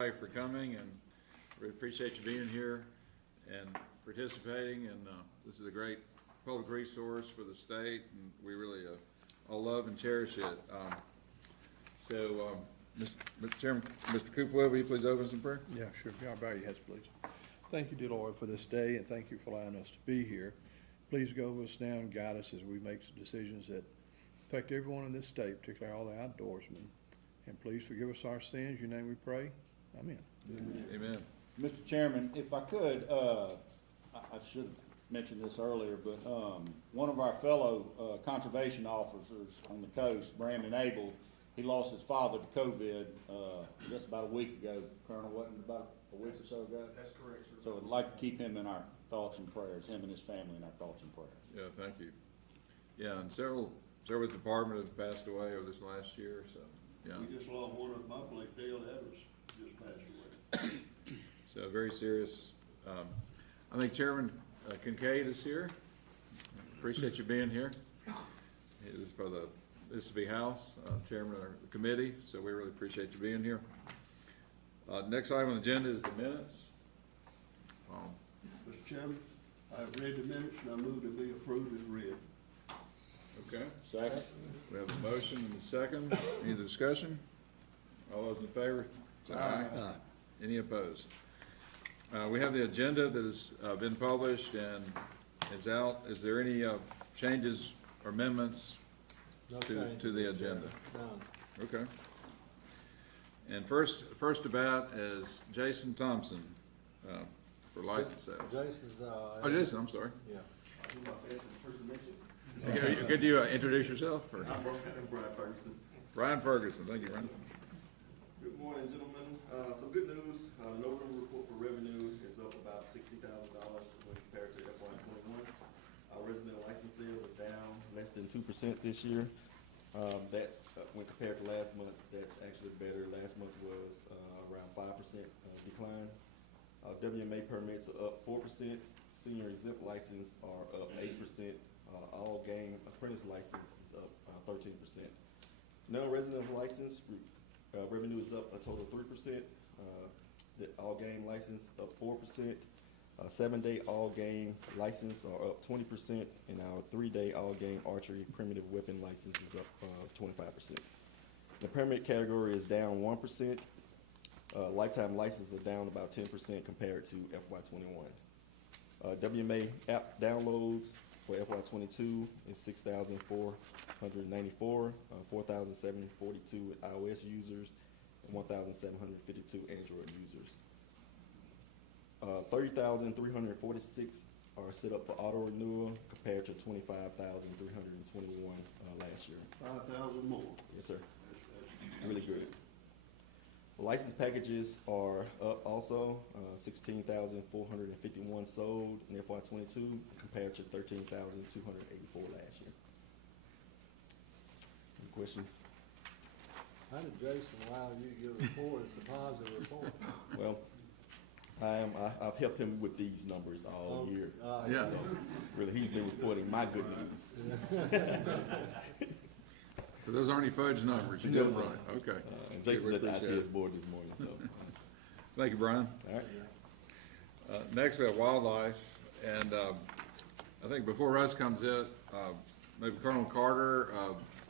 For coming, and we appreciate you being here and participating, and this is a great public resource for the state, and we really all love and cherish it. Mr. Chairman, Mr. Cooper, will you please open us in prayer? Yeah, sure. Y'all bow your heads, please. Thank you, dear Lord, for this day, and thank you for allowing us to be here. Please go with us now and guide us as we make some decisions that affect everyone in this state, particularly all the outdoorsmen. And please forgive us our sins. In your name we pray. Amen. Amen. Mr. Chairman, if I could, I should have mentioned this earlier, but one of our fellow conservation officers on the coast, Brandon Abel, he lost his father to COVID just about a week ago. Colonel, wasn't it about a week or so ago? That's correct, sir. So I'd like to keep him in our thoughts and prayers, him and his family in our thoughts and prayers. Yeah, thank you. Yeah, and several departments have passed away over this last year, so, yeah. We just lost one of them, I believe Dale Evans just passed away. So very serious. I think Chairman Kincaid is here. Appreciate you being here. He is for the Mississippi House, Chairman of the committee, so we really appreciate you being here. Next item on the agenda is the minutes. Mr. Chairman, I have read the minutes and I move to be approved as read. Okay, Second? we have a motion and a second. Any discussion? All those in favor? Say aye. Any opposed? We have the agenda that has been published and is out. Is there any changes or amendments to the agenda? None. Okay. And first about is Jason Thompson for license sales. Jason's, Oh, Jason, I'm sorry. yeah. Could you introduce yourself? Or? I'm Brian Ferguson. Brian Ferguson, thank you, Brian. Good morning, gentlemen. Some good news. The November report for revenue is up about $60,000 when compared to FY21. Our resident license sales are down less than 2% this year. That's when compared to last month. That's actually better. Last month was around 5% decline. WMA permits are up 4%. Senior exempt license are up 8%. All game apprentice license is up 13%. Non-resident license revenue is up a total of 3%. The all game license up 4%. 7-day all game license are up 20%, and our 3-day all game archery primitive weapon license is up 25%. The permit category is down 1%. Lifetime licenses are down about 10% compared to FY21. WMA app downloads for FY22 is 6,494, 4,742 with iOS users, and 1,752 Android users. 30,346 are set up for auto renewal compared to 25,321 last year. 5,000 more. Yes, sir. That's Really good. License packages are up also, 16,451 sold in FY22 compared to 13,284 last year. Any questions? How did Jason allow you to give a report? It's a positive report. Well, I've helped him with these numbers all year. Yeah. So really, he's been reporting my good news. So those aren't any fudge numbers, you No, did it sir. right, okay. And Jason's at the Appreciate ITS it. board this morning, so. Thank you, Brian. All right. Next we have wildlife, and I think before Russ comes in, maybe Colonel Carter,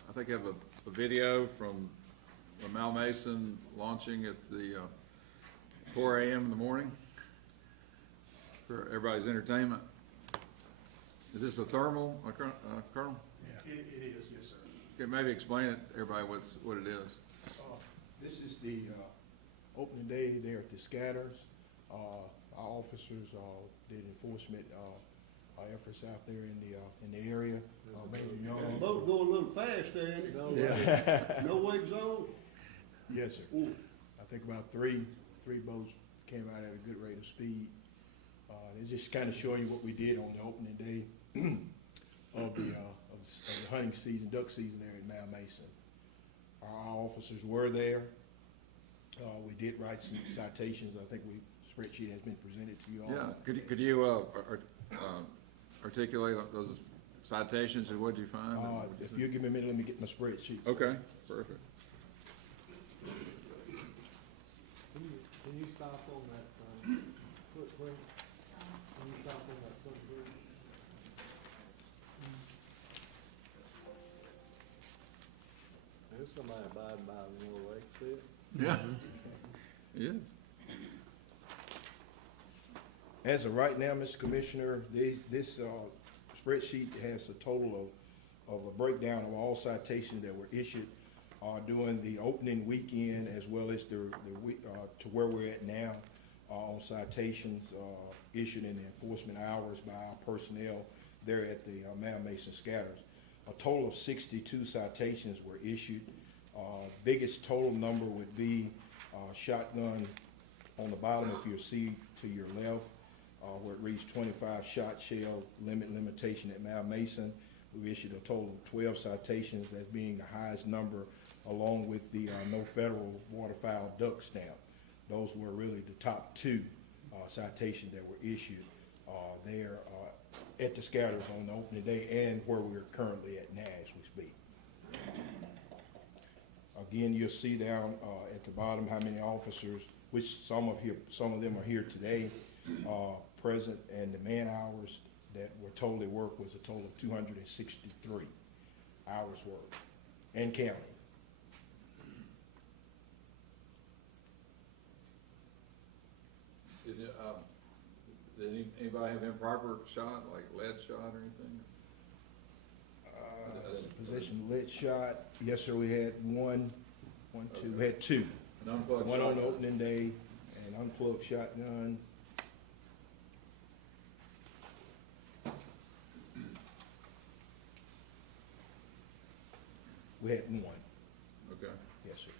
I think you have a video from Mal Mason launching at the 4 a.m. in the morning for everybody's entertainment. Is this a thermal, Colonel? It is, yes, sir. Okay, maybe explain it to everybody what it is. This is the opening day there at the scatters. Our officers did enforcement efforts out there in the area. Major The Young. boat going a little fast there, ain't it? No, Yeah. No wake zone? Yes, sir. Ooh. I think about three boats came out at a good rate of speed. It's just kind of showing you what we did on the opening day of the hunting season, duck season there at Mal Mason. Our officers were there. We did write some citations. I think spreadsheet has been presented to you all. Yeah, could you articulate those citations and what did you find? If you'll give me a minute, let me get my spreadsheet. Okay, perfect. Can you stop on that, footprint? Can you stop on that footprint? There's somebody abiding by the rule, they see it. Yeah. Yes. As of right now, Mr. Commissioner, this spreadsheet has a total of a breakdown of all citations that were issued during the opening weekend, as well as the week, to where we're at now, on citations issued in the enforcement hours by our personnel there at the Mount Mason Scatters. A total of 62 citations were issued. Biggest total number would be shotgun on the bottom, if you see to your left, where it reads 25 shot shell limitation at Mount Mason. We issued a total of 12 citations, as being the highest number, along with the no federal waterfowl duck stamp. Those were really the top two citations that were issued there at the Scatters on the opening day, and where we're currently at now as we speak. Again, you'll see down at the bottom how many officers, which some of them are here today, present, and the man hours that were totally worked was a total of 263 hours worked, and counting. Did anybody have improper shot, like lead shot or anything? Possession of lead shot, yes, sir, we had we had two. An unplugged One on the shotgun. opening day, an unplugged shotgun. We had one, Okay. yes, sir.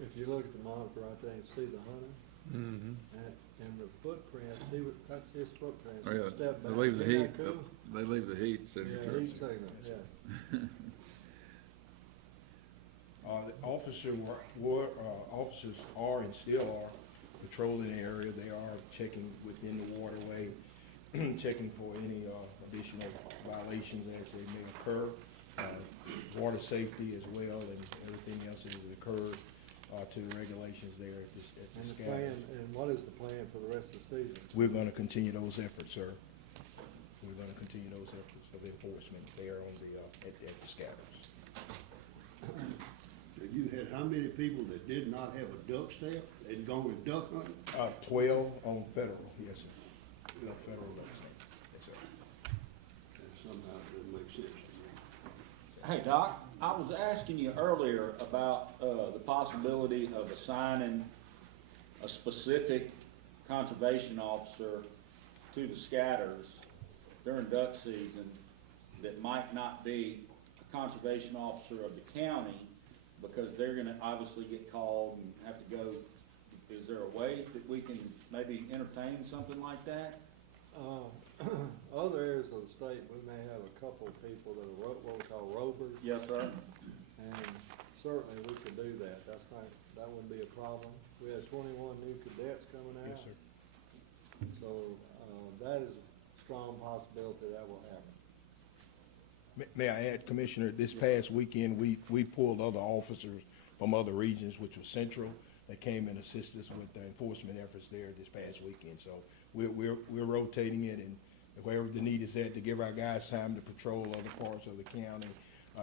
If you look at the monitor right there and see the hunter, Mm-hmm. and the footprint, see what, that's his footprint, Oh, so yeah. step They back. leave the Isn't heat, that cool? they leave the heat Yeah, signature. heat signal, yes. The officers are and still are patrolling the area. They are checking within the waterway, checking for any additional violations as they may occur. Water safety as well, and everything else that has occurred to the regulations there at the And the Scatter. plan, and what is the plan for the rest of the season? We're gonna continue those efforts, sir. We're gonna continue those efforts of enforcement there on the, at the Scatters. So you had how many people that did not have a duck stamp, they'd gone with duck hunting? 12 on federal, yes, sir. Federal license, yes, sir. That somehow doesn't make sense to me. Hey, Doc, I was asking you earlier about, the possibility of assigning a specific conservation officer to the Scatters during duck season that might not be a conservation officer of the county, because they're gonna obviously get called and have to go. Is there a way that we can maybe entertain something like that? Other areas of the state, we may have a couple of people that are what we call rovers, Yes, sir. and certainly we could do that. That wouldn't be a problem. We have 21 new cadets coming out. Yes, sir. So, that is a strong possibility that will happen. May I add, Commissioner, this past weekend, we pulled other officers from other regions, which was Central, that came and assisted us with the enforcement efforts there this past weekend. So we're rotating it, and wherever the need is at, to give our guys time to patrol other parts of the county,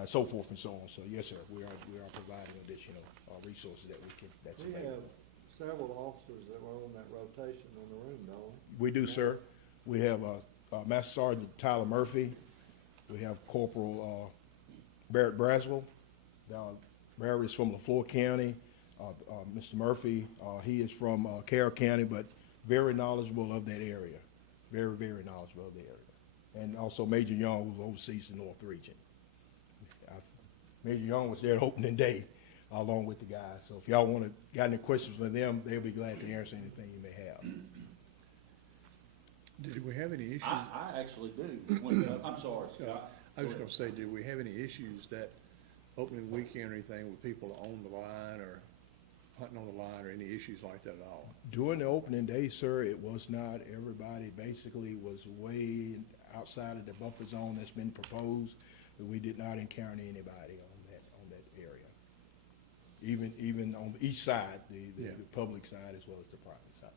so forth and so on. So yes, sir, we are providing additional resources that's We available. have several officers that were on that rotation in the room, don't we? We do, sir. We have Master Sergeant Tyler Murphy. We have Corporal Barrett Braswell. Barrett is from LaFleur County. Mr. Murphy, he is from Carroll County, but very knowledgeable of that area. Very, very knowledgeable of the area. And also Major Young, who oversees the North Region. Major Young was there at opening day, along with the guys. So if y'all got any questions for them, they'll be glad to answer anything you may have. Did we have any issues? I actually do. I'm sorry, Scott. I was gonna say, did we have any issues that opening weekend or anything with people on the line or hunting on the line, or any issues like that at all? During the opening day, sir, it was not. Everybody basically was way outside of the buffer zone that's been proposed, but we did not encounter anybody on that area. even on each side, the Yeah. public side as well as the private side.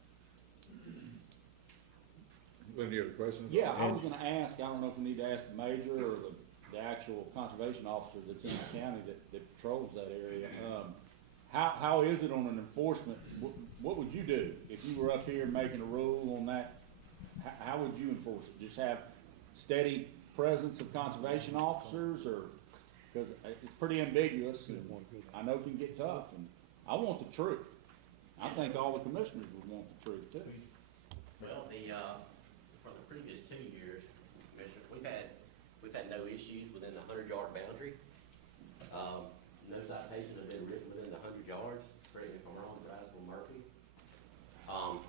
Lynn, you have a question? Yeah, I was gonna ask, I don't know if we need to ask the major or the actual conservation officer that's in the county that patrols that area. How is it on an enforcement? What would you do if you were up here making a rule on that? How would you enforce it? Just have steady presence of conservation officers, or, cause it's pretty ambiguous, and I know it can get tough, and I want the truth. I think all the commissioners would want the truth too. Well, for the previous 2 years, Commissioner, we've had no issues within the 100-yard boundary. No citations have been written within the 100 yards, correct me if I'm wrong, Braswell Murphy.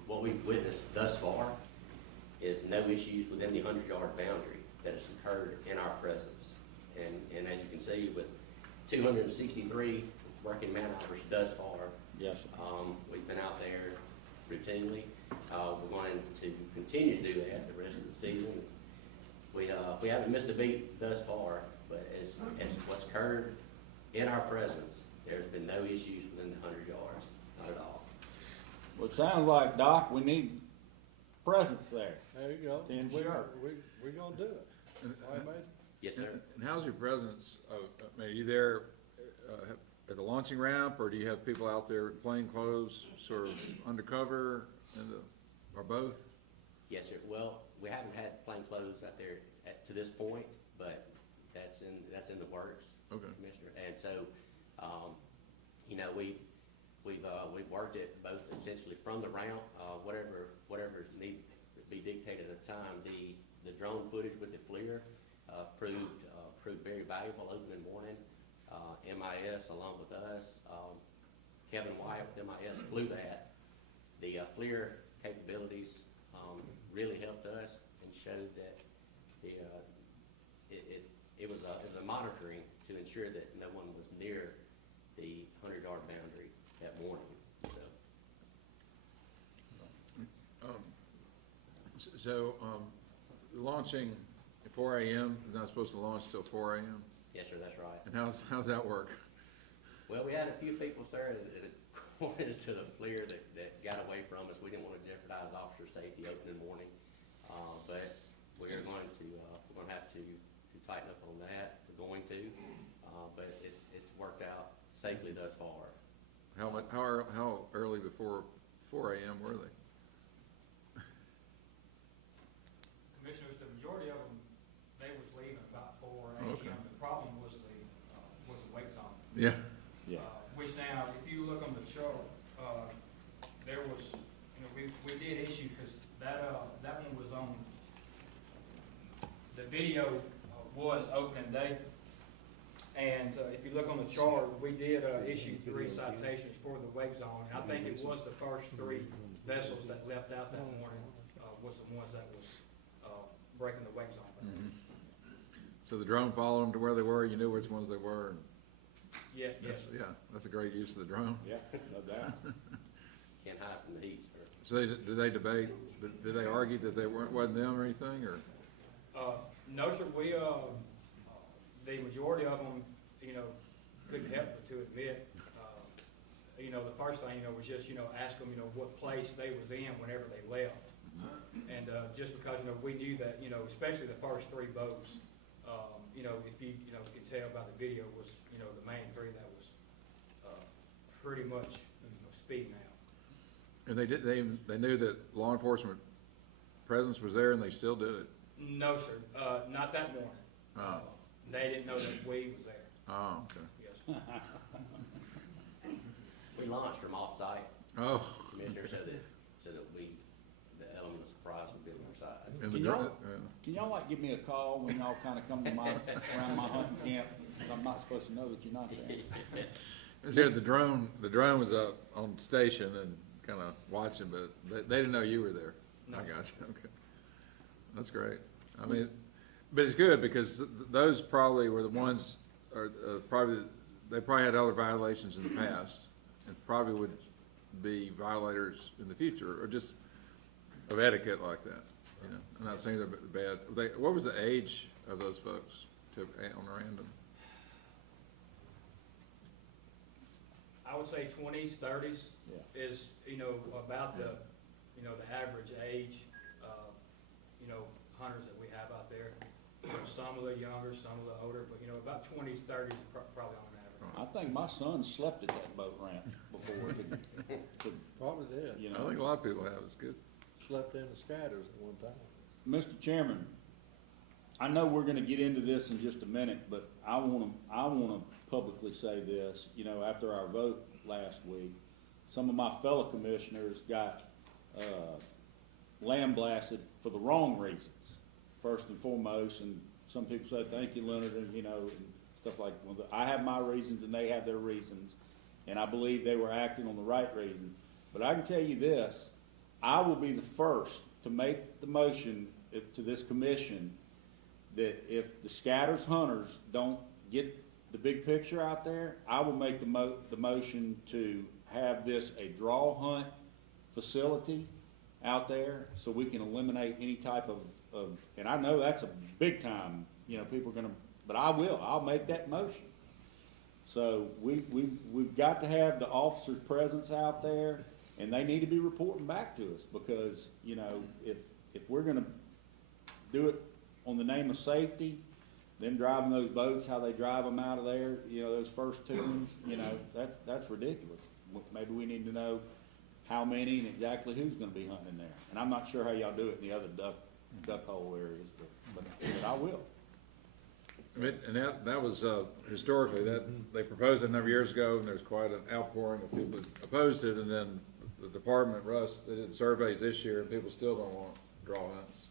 What we've witnessed thus far is no issues within the 100-yard boundary that has occurred in our presence. And as you can see, with 263 working man hours thus far, Yes. we've been out there routinely. We're going to continue to do that the rest of the season. We haven't missed a beat thus far, but as what's occurred in our presence, there's been no issues within the 100 yards, not at all. Well, it sounds like, Doc, we need presence there. There you go. To ensure. We're gonna do it. All right, Major? Yes, sir. And how's your presence, are you there, at the launching ramp, or do you have people out there in plain clothes, sort of undercover, or both? Yes, sir. Well, we haven't had plain clothes out there to this point, but that's in the works, Okay. Commissioner. And so, you know, we've worked it both essentially from the ramp, whatever needs to be dictated at the time. The drone footage with the FLIR proved very valuable opening morning. MIS along with us, Kevin White with MIS flew that. The FLIR capabilities really helped us and showed that it was a monitoring to ensure that no one was near the 100-yard boundary that morning. So, launching at 4 AM, is not supposed to launch till 4 AM? Yes, sir, that's right. And how's that work? Well, we had a few people, sir, that pointed us to the FLIR that got away from us. We didn't want to jeopardize officer safety opening morning. But we're going to have to tighten up on that. We're going to, but it's worked out safely thus far. How early before 4 AM were they? Commissioners, the majority of them, they was leaving about 4 Okay. AM. The problem was the wake zone. Yeah. Yeah. Which now, if you look on the chart, there was, you know, we did issue, because that one was on, the video was opening day. And if you look on the chart, we did issue 3 citations for the wake zone. And I think it was the first 3 vessels that left out that morning, was the ones that was breaking the wake zone. Mhm. So the drone followed them to where they were, you knew which ones they were, and Yeah, yes. that's a great use of the drone. Yeah, no doubt. Can't hide from the heat, sir. So did they debate, did they argue that they wasn't them or anything, or? No, sir, we, the majority of them, you know, couldn't help but to admit, you know, the first thing, you know, was just, you know, ask them, you know, what place they was in whenever they left. And, just because, you know, we knew that, you know, especially the first 3 boats, you know, if you, you know, could tell by the video was, you know, the main 3 that was, pretty much, you know, speeding out. And they knew that law enforcement presence was there, and they still did it? No, sir, not that morning. Oh. They didn't know that we was there, Oh, okay. yes. We launched from off-site, Oh. Commissioner, so that the element of surprise would be on our side. And the Can drone, y'all- Can y'all like give me a call when y'all kind of come to around my hunting camp? 'Cause I'm not supposed to know that you're not there. the drone was up on station and kind of watching, but they didn't know you were there. No. I got you, okay. That's great. I mean, but it's good, because those probably were the ones, or they probably had other violations in the past, and probably would be violators in the future, or just of etiquette like that, you know? I'm not saying they're bad. What was the age of those folks on random? I would say twenties, thirties Yeah. is, about the, the average age, hunters that we have out there. Some a little younger, some a little older, but, about twenties, thirties, probably on average. I think my son slept at that boat ramp before, Probably did. you I know. think a lot of people have, it's good. Slept in the scatters at one time. Mr. Chairman, I know we're gonna get into this in just a minute, but I wanna publicly say this, after our vote last week, some of my fellow commissioners got, lambasted for the wrong reasons, first and foremost, and some people said, thank you, Leonard, and, and stuff like, well, I have my reasons and they have their reasons, and I believe they were acting on the right reason. But I can tell you this, I will be the first to make the motion to this commission that if the Scatters hunters don't get the big picture out there, I will make the motion to have this a draw hunt facility out there so we can eliminate any type of, and I know that's a big time, people are gonna, but I'll make that motion. So we've got to have the officers' presence out there, and they need to be reporting back to us, because, if we're gonna do it on the name of safety, them driving those boats, how they drive them out of there, those first two ones, that's ridiculous. Maybe we need to know how many and exactly who's gonna be hunting in there. And I'm not sure how y'all do it in the other duck hole areas, but I will. I mean, and that was, historically, that, they proposed it a number of years ago, and there's quite an outpouring of people that opposed it, and then the department, Russ, they did surveys this year, and people still don't want draw hunts.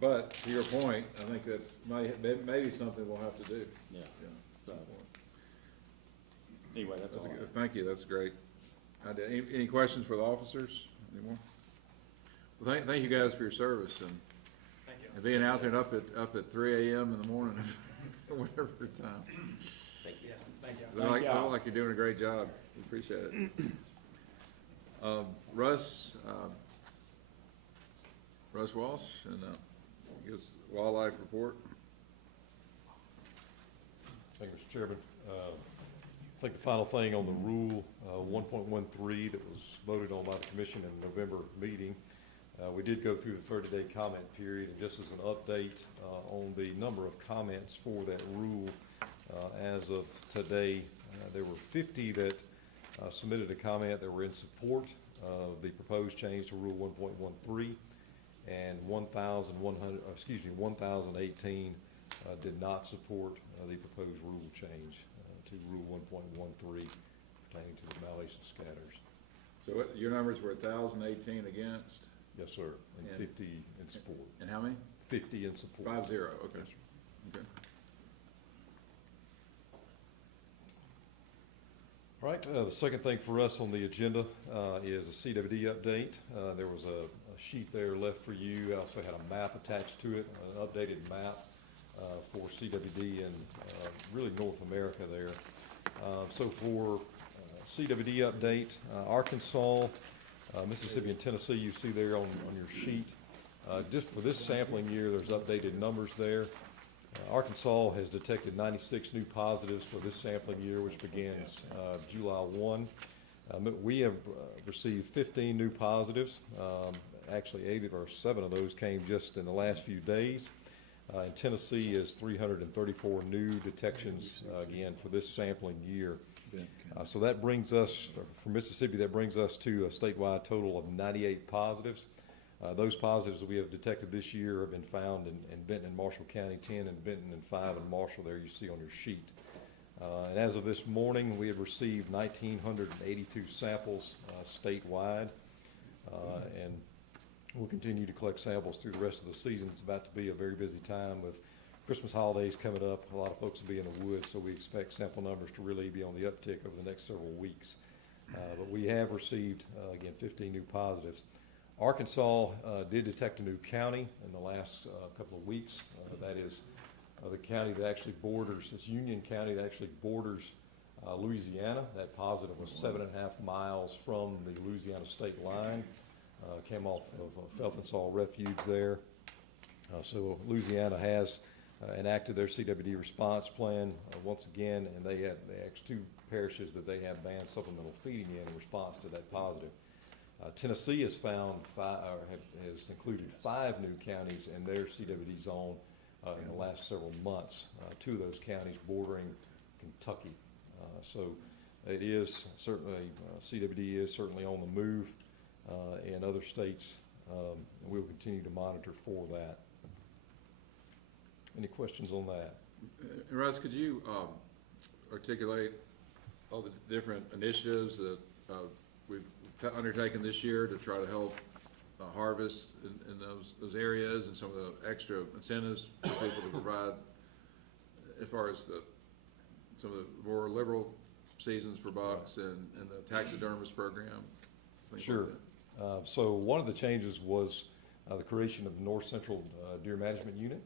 But, to your point, I think that's maybe something we'll have to do. Yeah. So, Anyway, that's all. Thank you, that's great. Any questions for the officers anymore? Well, thank you guys for your service, and Thank you. and being out there and up at 3 a.m. in the morning, or whatever the time. Thank you. Yeah, thank you. Thank y'all. Look like you're doing a great job. We appreciate it. Russ Walsh, and give us wildlife report. Thank you, Mr. Chairman. I think the final thing on the rule 1.13 that was voted on by the commission in the November meeting, we did go through the 30-day comment period, and just as an update on the number of comments for that rule, as of today, there were 50 that submitted a comment that were in support of the proposed change to Rule 1.13, and 1,018 did not support the proposed rule change to Rule 1.13 pertaining to the Malays and Scatters. So your numbers were 1,018 against? Yes, sir, and And- 50 in support. And how many? 50 in support. 50, okay. Yes, sir. Okay. All right, the second thing for us on the agenda is a CWD update. There was a sheet there left for you. I also had a map attached to it, an updated map for CWD in really North America there. So for CWD update, Arkansas, Mississippi, and Tennessee, you see there on your sheet. Just for this sampling year, there's updated numbers there. Arkansas has detected 96 new positives for this sampling year, which begins July 1. We have received 15 new positives. Actually, 8 or 7 of those came just in the last few days. And Tennessee is 334 new detections, again, for this sampling year. So that brings us, for Mississippi, that brings us to a statewide total of 98 positives. Those positives that we have detected this year have been found in Benton and Marshall County, 10 in Benton and 5 in Marshall there you see on your sheet. And as of this morning, we have received 1,982 samples statewide. And we'll continue to collect samples through the rest of the season. It's about to be a very busy time with Christmas holidays coming up. A lot of folks will be in the woods, so we expect sample numbers to really be on the uptick over the next several weeks. But we have received, again, 15 new positives. Arkansas did detect a new county in the last couple of weeks. That is the county that actually borders, it's Union County that actually borders Louisiana. That positive was 7.5 miles from the Louisiana state line. Came off of Felton Saw Refuge there. So Louisiana has enacted their CWD response plan once again, and they asked 2 parishes that they have banned supplemental feeding in response to that positive. Tennessee has has included 5 new counties in their CWD zone in the last several months. 2 of those counties bordering Kentucky. So it is certainly, CWD is certainly on the move in other states, and we'll continue to monitor for that. Any questions on that? Russ, could you articulate all the different initiatives that we've undertaken this year to try to help harvest in those areas, and some of the extra incentives for people to provide as far as some of the more liberal seasons for bucks and the taxidermist program? Sure. So one of the changes was the creation of the North Central Deer Management Unit.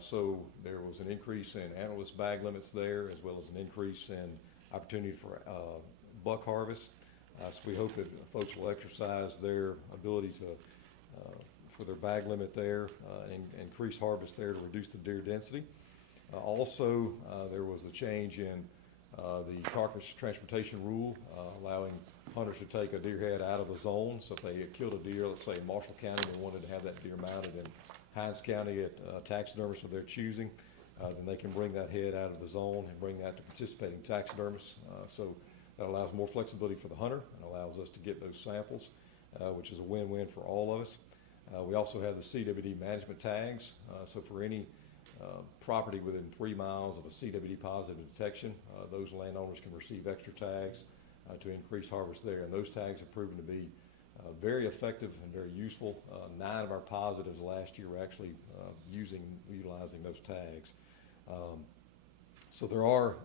So there was an increase in antlerless bag limits there, as well as an increase in opportunity for buck harvest. So we hope that folks will exercise their ability to, for their bag limit there, and increase harvest there to reduce the deer density. Also, there was a change in the carcass transportation rule, allowing hunters to take a deer head out of the zone. So if they had killed a deer, let's say in Marshall County, they wanted to have that deer mounted in Hines County at taxidermists of their choosing, then they can bring that head out of the zone and bring that to participating taxidermists. So that allows more flexibility for the hunter and allows us to get those samples, which is a win-win for all of us. We also have the CWD management tags. So for any property within 3 miles of a CWD positive detection, those landowners can receive extra tags to increase harvest there. And those tags have proven to be very effective and very useful. 9 of our positives last year were actually utilizing those tags. So there are,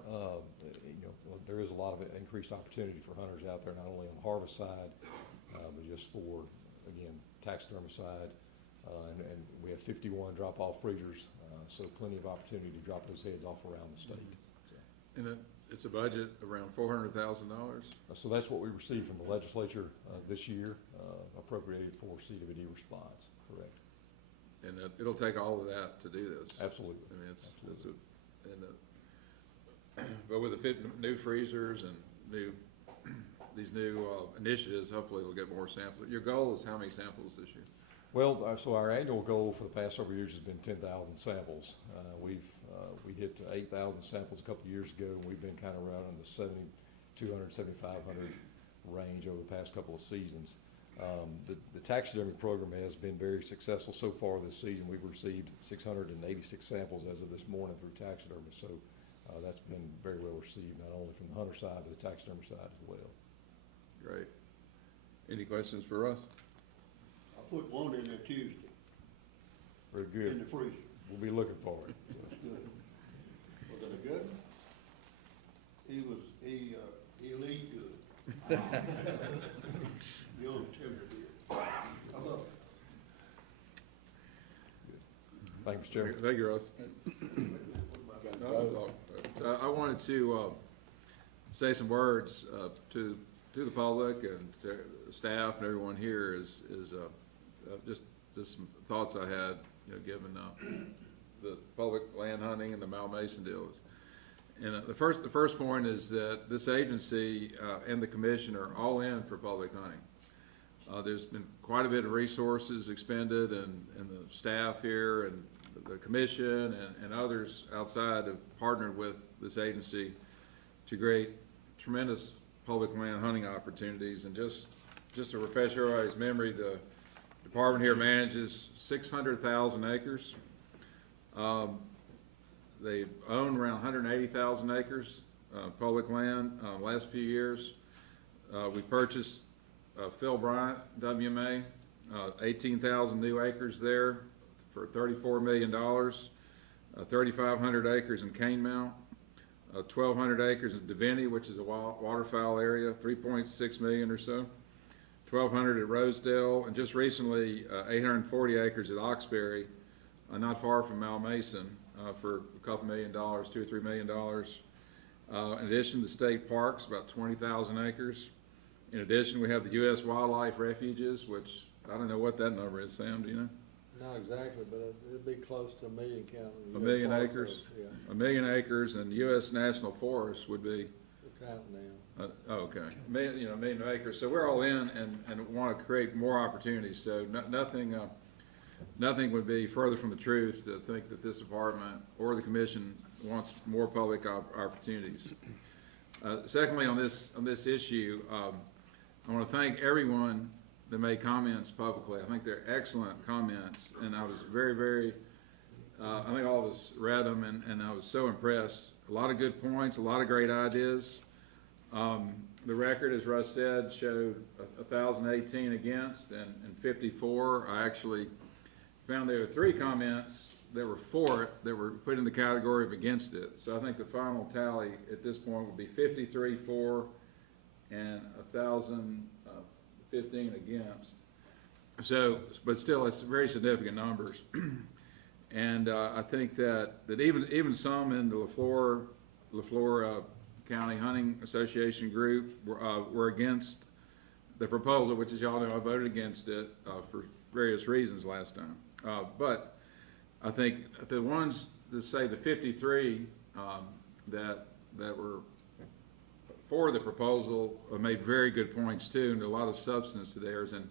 there is a lot of increased opportunity for hunters out there, not only on the harvest side, but just for, again, taxidermy side. And we have 51 drop-off freezers, so plenty of opportunity to drop those heads off around the state. And it's a budget around $400,000? So that's what we received from the legislature this year, appropriated for CWD response, correct? And it'll take all of that to do this? Absolutely. I mean, but with the new freezers and these new initiatives, hopefully we'll get more samples. Your goal is how many samples this year? Well, so our annual goal for the past several years has been 10,000 samples. We hit 8,000 samples a couple of years ago, and we've been kind of around in the 7,200, 7,500 range over the past couple of seasons. The taxidermy program has been very successful so far this season. We've received 686 samples as of this morning through taxidermy, so that's been very well received, not only from the hunter side, but the taxidermy side as well. Great. Any questions for us? I put one in there Tuesday, Very good. in the freezer. We'll be looking for it. That's good. Was it a good one? He'll eat good. Young tender deer. I love it. Thanks, Chairman. Thank you, Russ. No, that's all. I wanted to say some words to the public and to staff and everyone here is just some thoughts I had, given the public land hunting and the Mason deals. And the first point is that this agency and the commission are all in for public hunting. There's been quite a bit of resources expended, and the staff here and the commission and others outside have partnered with this agency to create tremendous public land hunting opportunities. And just to refresh everybody's memory, the department here manages 600,000 acres. They own around 180,000 acres public land last few years. We purchased Phil Bryant, WMA, 18,000 new acres there for $34 million, 3,500 acres in Cane Mount, 1,200 acres in Divinity, which is a waterfowl area, 3.6 million or so, 1,200 at Rosedale, and just recently 840 acres at Oxbury, not far from Mason, for a couple $1 million, $2 or $3 million. In addition to state parks, about 20,000 acres. In addition, we have the U.S. Wildlife Refuges, which I don't know what that number is, Sam, do you know? Not exactly, but it'd be close to 1 million counting. A million US Forest acres? Service, Yeah, 1 million acres, and US National Forest would be, we're counting down. okay, a million acres. So we're all in and want to create more opportunities. So nothing would be further from the truth to think that this department or the commission wants more public opportunities. Secondly, on this issue, I want to thank everyone that made comments publicly. I think they're excellent comments, and I was very, I think all of us read them, and I was so impressed. A lot of good points, a lot of great ideas. The record, as Russ said, showed 1,018 against and 54. I actually found there were 3 comments that were for it that were put in the category of against it. So I think the final tally at this point would be 53 for and 1,015 against. So, but still, it's very significant numbers. And I think that even some in the LaFleur County Hunting Association group were against the proposal, which, as y'all know, I voted against it for various reasons last time. But I think the ones that say the 53 that were for the proposal made very good points too, and a lot of substance to theirs. And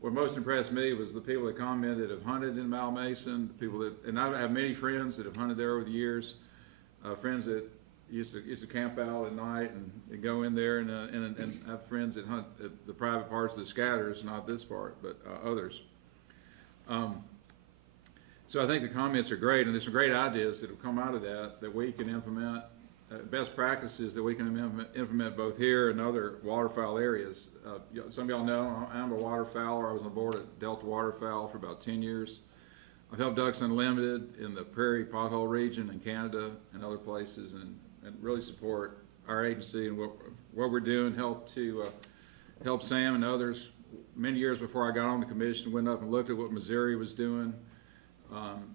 what most impressed me was the people that commented have hunted in Malmaison, the people that, and I have many friends that have hunted there over the years, friends that used to camp out at night and go in there, and have friends that hunt at the private parts of the scatters, not this part, but others. So I think the comments are great, and there's some great ideas that have come out of that we can implement, best practices that we can implement both here and other waterfowl areas. Some of y'all know I'm a waterfowler. I was on board at Delta Waterfowl for about 10 years. I've helped Ducks Unlimited in the Prairie Pothole region in Canada and other places, and really support our agency and what we're doing, help Sam and others. Many years before I got on the commission, went up and looked at what Missouri was doing,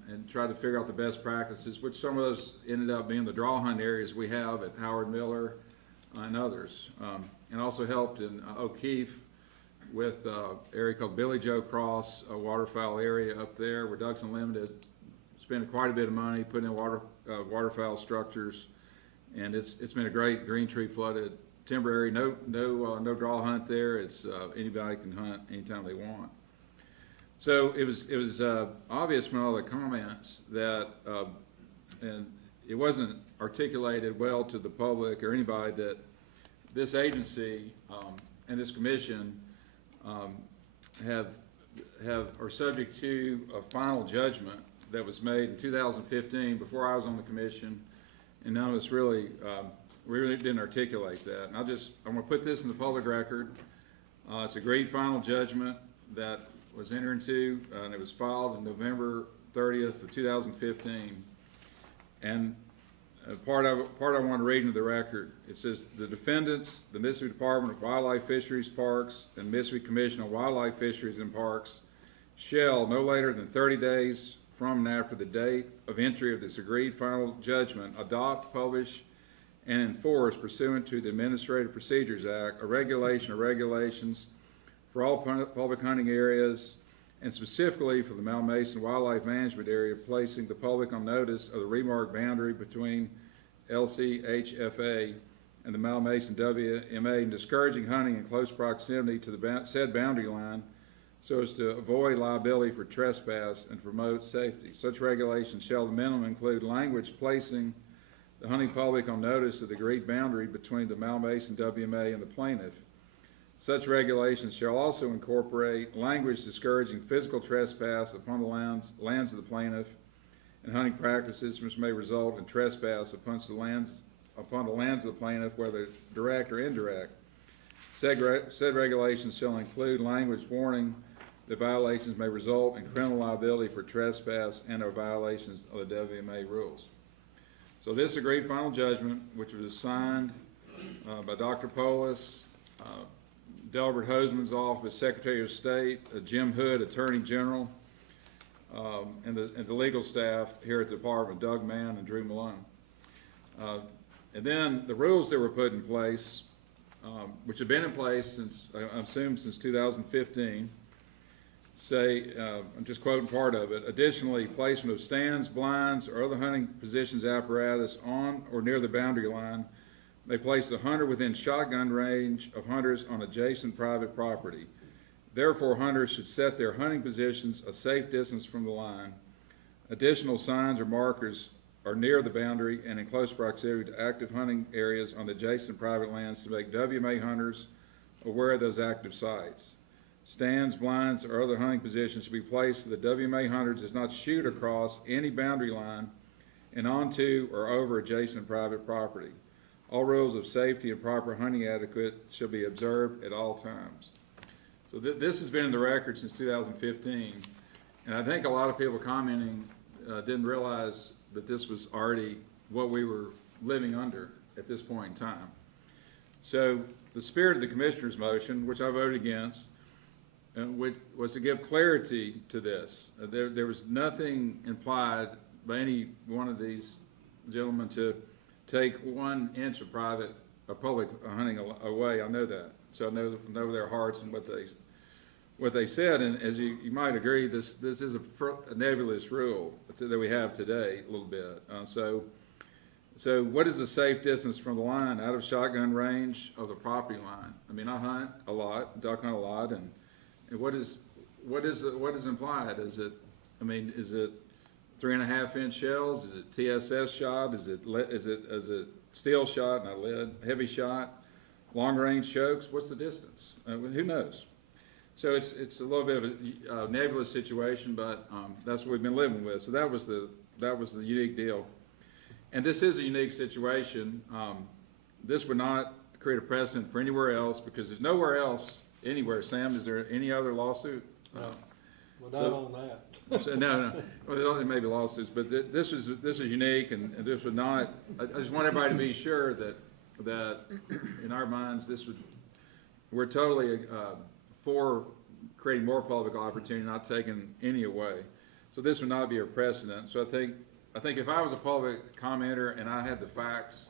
and tried to figure out the best practices, which some of those ended up being the draw hunt areas we have at Howard Miller and others. And also helped in O'Keefe with an area called Billy Joe Cross, a waterfowl area up there where Ducks Unlimited spent quite a bit of money putting in waterfowl structures, and it's been a great green tree flooded timber area. No draw hunt there. It's anybody can hunt anytime they want. So it was obvious from all the comments that, and it wasn't articulated well to the public or anybody, that this agency and this commission are subject to a final judgment that was made in 2015 before I was on the commission, and none of us really didn't articulate that. And I'm going to put this in the public record. It's a great final judgment that was entered into, and it was filed on November 30th of 2015. And part I want to read into the record. It says, the defendants, the Mississippi Department of Wildlife, Fisheries, Parks, and Mississippi Commission on Wildlife, Fisheries, and Parks shall, no later than 30 days from and after the date of entry of this agreed final judgment, adopt, publish, and enforce pursuant to the Administrative Procedures Act a regulation or regulations for all public hunting areas, and specifically for the Malmaison Wildlife Management Area, placing the public on notice of the remarked boundary between LCHFA and the Malmaison WMA, and discouraging hunting in close proximity to the said boundary line so as to avoid liability for trespass and promote safety. Such regulations shall, the minimum, include language placing the hunting public on notice of the agreed boundary between the Malmaison WMA and the plaintiff. Such regulations shall also incorporate language discouraging physical trespass upon the lands of the plaintiff and hunting practices which may result in trespass upon the lands of the plaintiff, whether direct or indirect. Said regulations shall include language warning that violations may result in criminal liability for trespass and or violations of the WMA rules. So this agreed final judgment, which was signed by Dr. Polis, Delbert Hoseman's office, Secretary of State, Jim Hood, Attorney General, and the legal staff here at the Department, Doug Mann and Drew Malone. And then the rules that were put in place, which have been in place since, I assume, since 2015, say, I'm just quoting part of it, additionally, placement of stands, blinds, or other hunting positions apparatus on or near the boundary line may place the hunter within shotgun range of hunters on adjacent private property. Therefore, hunters should set their hunting positions a safe distance from the line. Additional signs or markers are near the boundary and in close proximity to active hunting areas on adjacent private lands to make WMA hunters aware of those active sites. Stands, blinds, or other hunting positions should be placed so the WMA hunter does not shoot across any boundary line and onto or over adjacent private property. All rules of safety and proper hunting etiquette shall be observed at all times. So this has been in the record since 2015, and I think a lot of people commenting didn't realize that this was already what we were living under at this point in time. So the spirit of the commissioner's motion, which I voted against, which was to give clarity to this. There was nothing implied by any one of these gentlemen to take 1 inch of public hunting away. I know that. So I know their hearts and what they said. And as you might agree, this is a nebulous rule that we have today a little bit. So what is the safe distance from the line out of shotgun range of the property line? I mean, I hunt a lot, duck hunt a lot, and what is implied? Is it 3.5 inch shells? Is it TSS shot? Is it steel shot, not lead, heavy shot, long range chokes? What's the distance? Who knows? So it's a little bit of a nebulous situation, but that's what we've been living with. So that was the unique deal. And this is a unique situation. This would not create a precedent for anywhere else because there's nowhere else anywhere. Sam, is there any other lawsuit? No. Well, not on that. So, no. Well, there may be lawsuits, but this is unique, and this would not. I just want everybody to be sure that in our minds we're totally for creating more public opportunity, not taking any away. So this would not be a precedent. So I think if I was a public commenter and I had the facts,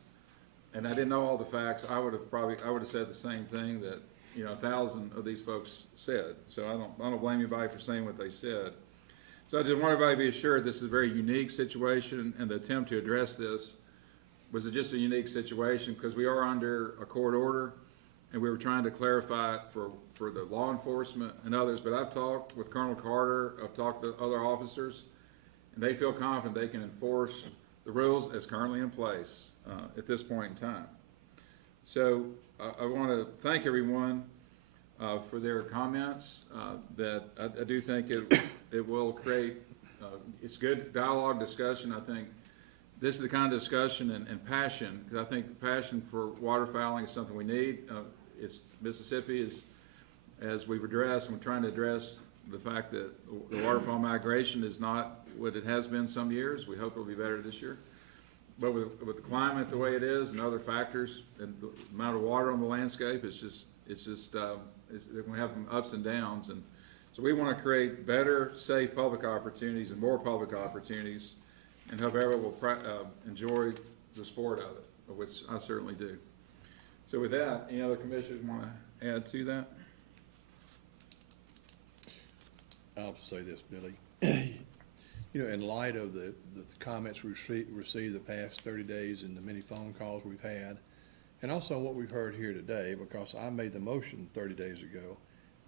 and I didn't know all the facts, I would have said the same thing that 1,000 of these folks said. So I don't blame anybody for saying what they said. So I just want everybody to be assured this is a very unique situation, and the attempt to address this was just a unique situation because we are under a court order, and we were trying to clarify it for the law enforcement and others. But I've talked with Colonel Carter, I've talked to other officers, and they feel confident they can enforce the rules as currently in place at this point in time. So I want to thank everyone for their comments. That I do think it will create, it's good dialogue, discussion. I think this is the kind of discussion and passion, because I think the passion for waterfowling is something we need. Mississippi is, as we've addressed, and we're trying to address the fact that the waterfowl migration is not what it has been some years. We hope it'll be better this year. But with the climate the way it is and other factors and the amount of water on the landscape, we're going to have some ups and downs. And so we want to create better, safe public opportunities and more public opportunities, and hope everyone will enjoy the sport of it, of which I certainly do. So with that, any other commissioners want to add to that? I'll say this, Billy. In light of the comments we've received the past 30 days and the many phone calls we've had, and also what we've heard here today, because I made the motion 30 days ago,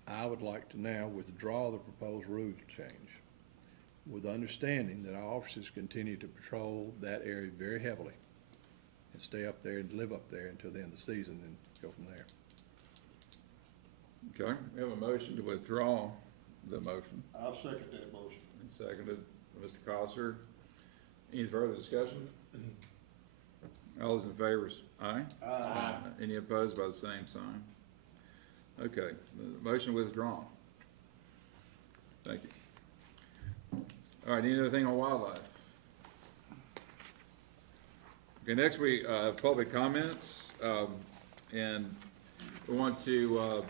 I would like to now withdraw the proposed rule change with the understanding that our officers continue to patrol that area very heavily and stay up there and live up there until the end of the season and go from there. Okay, we have a motion to withdraw the motion. I'll second that motion. And seconded by Mr. Cosser. Any further discussion? All those in favor, aye? Aye. Any opposed by the same sign? Okay, the motion withdrawn. Thank you. All right, any other thing on wildlife? Okay, next we have public comments, and we want to,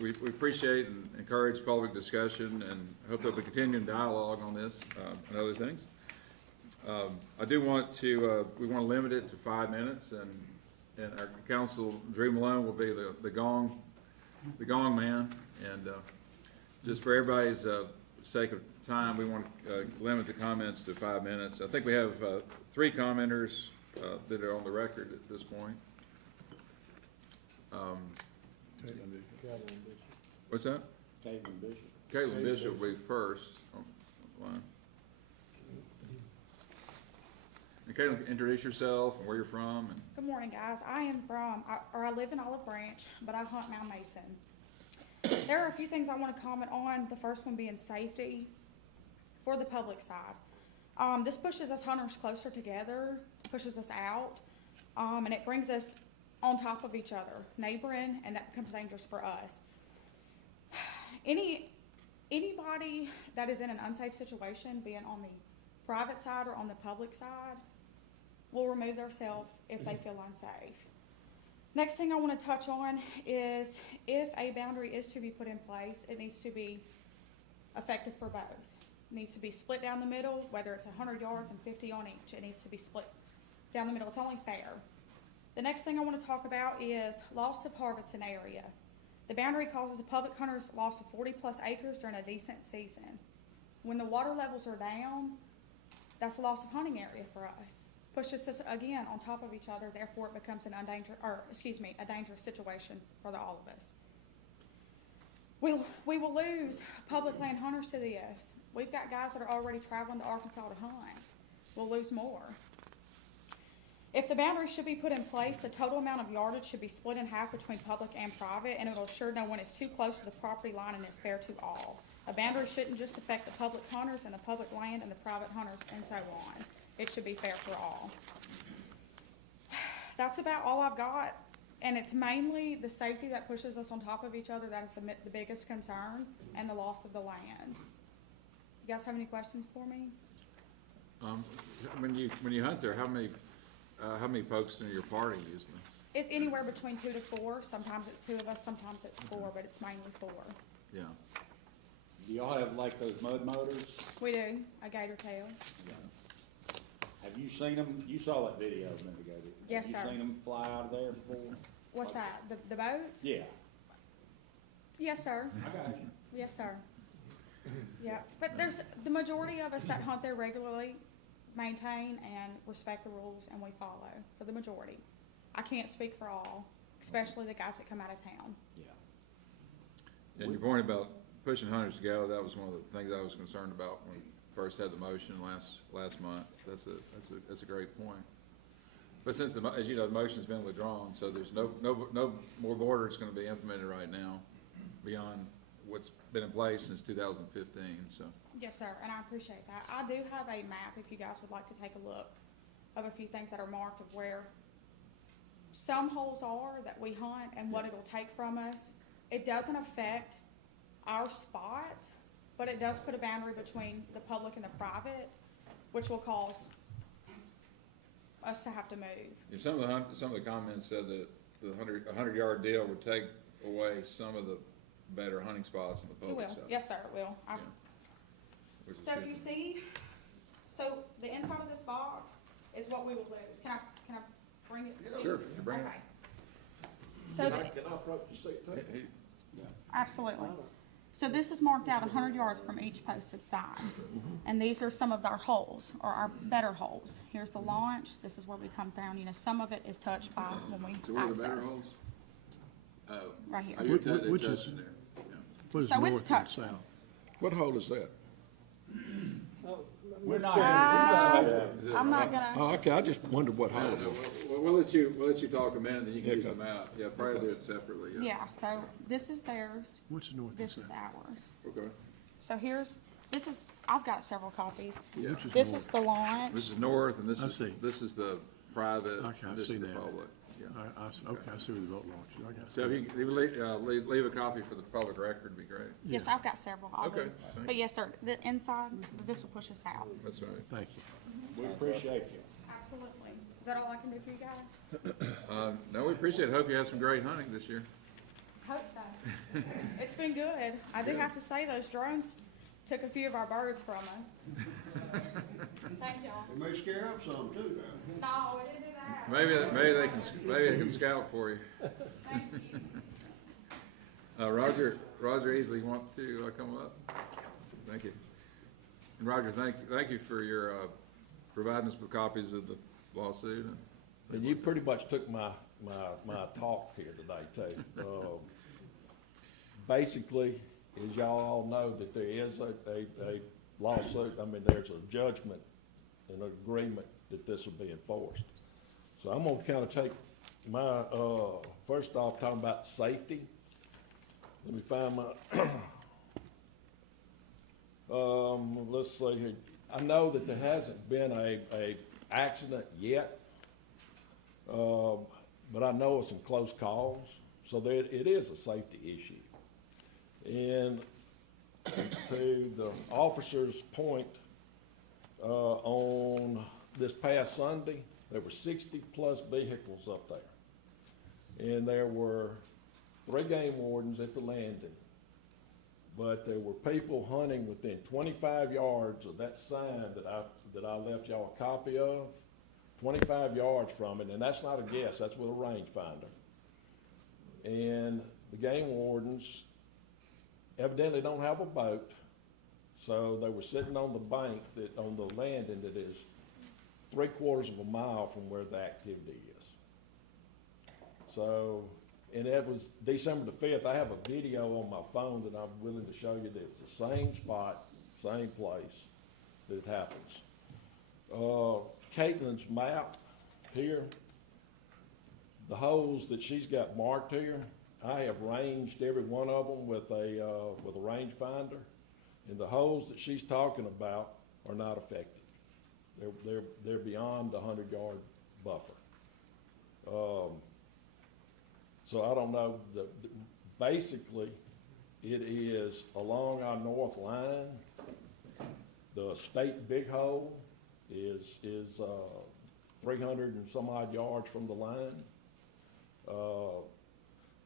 we appreciate and encourage public discussion, and hope that we continue dialogue on this and other things. I do want to, we want to limit it to 5 minutes, and our counsel, Drew Malone, will be the gong man, and Just for everybody's sake of time, we want to limit the comments to 5 minutes. I think we have 3 commenters that are on the record at this point. Calvin Bishop. What's that? Caitlin Bishop. Caitlin Bishop will be first on the line. And Caitlin, introduce yourself and where you're from. And Good morning, guys. I live in Olive Branch, but I hunt Mount Mason. There are a few things I want to comment on. The first one being safety for the public side. This pushes us hunters closer together, pushes us out, and it brings us on top of each other, neighboring, and that becomes dangerous for us. Anybody that is in an unsafe situation, being on the private side or on the public side, will remove themselves if they feel unsafe. Next thing I want to touch on is if a boundary is to be put in place, it needs to be effective for both. It needs to be split down the middle, whether it's 100 yards and 50 on each. It needs to be split down the middle. It's only fair. The next thing I want to talk about is loss of harvesting area. The boundary causes a public hunter's loss of 40+ acres during a decent season. When the water levels are down, that's a loss of hunting area for us. Pushes us again on top of each other, therefore it becomes a dangerous situation for all of us. We will lose public land hunters to this. We've got guys that are already traveling to Arkansas to hunt. We'll lose more. If the boundary should be put in place, the total amount of yardage should be split in half between public and private, and it will ensure no one is too close to the property line and is fair to all. A boundary shouldn't just affect the public hunters and the public land and the private hunters and so on. It should be fair for all. That's about all I've got, and it's mainly the safety that pushes us on top of each other that is the biggest concern, and the loss of the land. You guys have any questions for me? when you hunt there, how many folks in your party usually? It's anywhere between 2 to 4. Sometimes it's 2 of us, sometimes it's 4, but it's mainly 4. Yeah. Do y'all have like those mud motors? We do, a gator tail. Have you seen them? You saw that video a minute ago. Yes, Have sir. you seen them fly out of there before? What's that, the boats? Yeah. Yes, sir. I got you. Yes, sir. Yeah, but there's, the majority of us that hunt there regularly maintain and respect the rules, and we follow, for the majority. I can't speak for all, especially the guys that come out of town. Yeah. And your point about pushing hunters together, that was one of the things I was concerned about when we first had the motion last month. That's a great point. But since as you know, the motion's been withdrawn, so there's no more borders gonna be implemented right now beyond what's been in place since 2015, so. Yes, sir, and I appreciate that. I do have a map, if you guys would like to take a look, of a few things that are marked of where some holes are that we hunt and what it'll take from us. It doesn't affect our spots, but it does put a boundary between the public and the private, which will cause us to have to move. Yeah, some of the comments said that the 100-yard deal would take away some of the better hunting spots on the It public will, side. yes, sir, it will. Yeah. Which is So if good. you see, so the inside of this box is what we will lose. Can I bring it to you? Sure, you bring it. Okay. So, Can I approach the seat too? absolutely. So this is marked out 100 yards from each posted sign. And these are some of our holes, or our better holes. Here's the launch, this is where we come down, you know, some of it is touched by when we So where are the better access. holes? Oh. Right here. Oh, you're Which touching is- there. Yeah. What is So it's north and touched. south? What hole is that? We're not. I'm not gonna, Oh, okay, I just wondered what hole No, it no, was. we'll let you talk a minute, then you can use Okay. them out. Yeah, probably do it separately, yeah. yeah, so this is theirs, What's north and this south? is ours. Okay. So I've got several copies. Yeah. Which is This north? is the launch. This is north, and I see. this is the private, Okay, and I this see is the that. public, yeah. Okay, I see where the boat launch is. I got So if you leave a copy for the public record, would be great. Yes, I've got several. I'll Okay, do. thank But yes, sir, the inside, this will push us out. That's right. Thank you. We appreciate you. Absolutely. Is that all I can do for you guys? No, we appreciate it. Hope you have some great hunting this year. Hope so. It's been good. I do have to say, those drones took a few of our birds from us. Thank y'all. It may scare up some too, now. No, we didn't do that. Maybe they can scout for you. Thank you. Roger Easley, you want to come up? Thank you. And Roger, thank you for your providing us with copies of the lawsuit. And you pretty much took my talk here today too. Basically, as y'all all know, that there is a lawsuit, I mean, there's a judgment and an agreement that this will be enforced. So I'm gonna kind of take my, first off, talking about safety. Let me find my, let's see here. I know that there hasn't been a accident yet, but I know of some close calls, so it is a safety issue. And to the officer's point, on this past Sunday, there were 60-plus vehicles up there. And there were 3 game wardens at the landing. But there were people hunting within 25 yards of that sign that I left y'all a copy of, 25 yards from it, and that's not a guess, that's with a rangefinder. And the game wardens evidently don't have a boat, so they were sitting on the bank on the landing that is 3/4 of a mile from where the activity is. So, and it was December the 5th. I have a video on my phone that I'm willing to show you that it's the same spot, same place that it happens. Caitlin's map here, the holes that she's got marked here, I have ranged every one of them with a rangefinder, and the holes that she's talking about are not affected. They're beyond the 100-yard buffer. So I don't know, basically, it is along our north line. The state big hole is 300 and some odd yards from the line.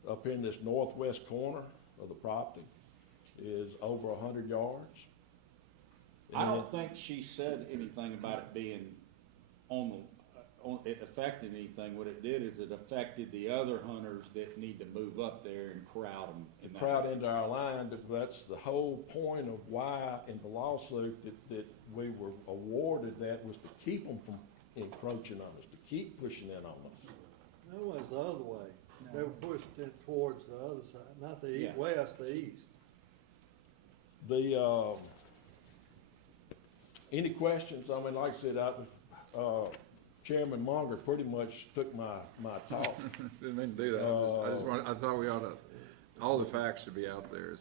Up in this northwest corner of the property is over 100 yards. I don't think she said anything about it being it affected anything. What it did is it affected the other hunters that need to move up there and crowd them. Crowd into our line, that's the whole point of why in the lawsuit that we were awarded that was to keep them from encroaching on us, to keep pushing in on us. No, it was the other way. They were pushed it towards the other side, not the Yeah. west, the east. Any questions? I mean, like I said, Chairman Munger pretty much took my talk. Didn't mean to do that. I thought we ought to, all the facts should be out there.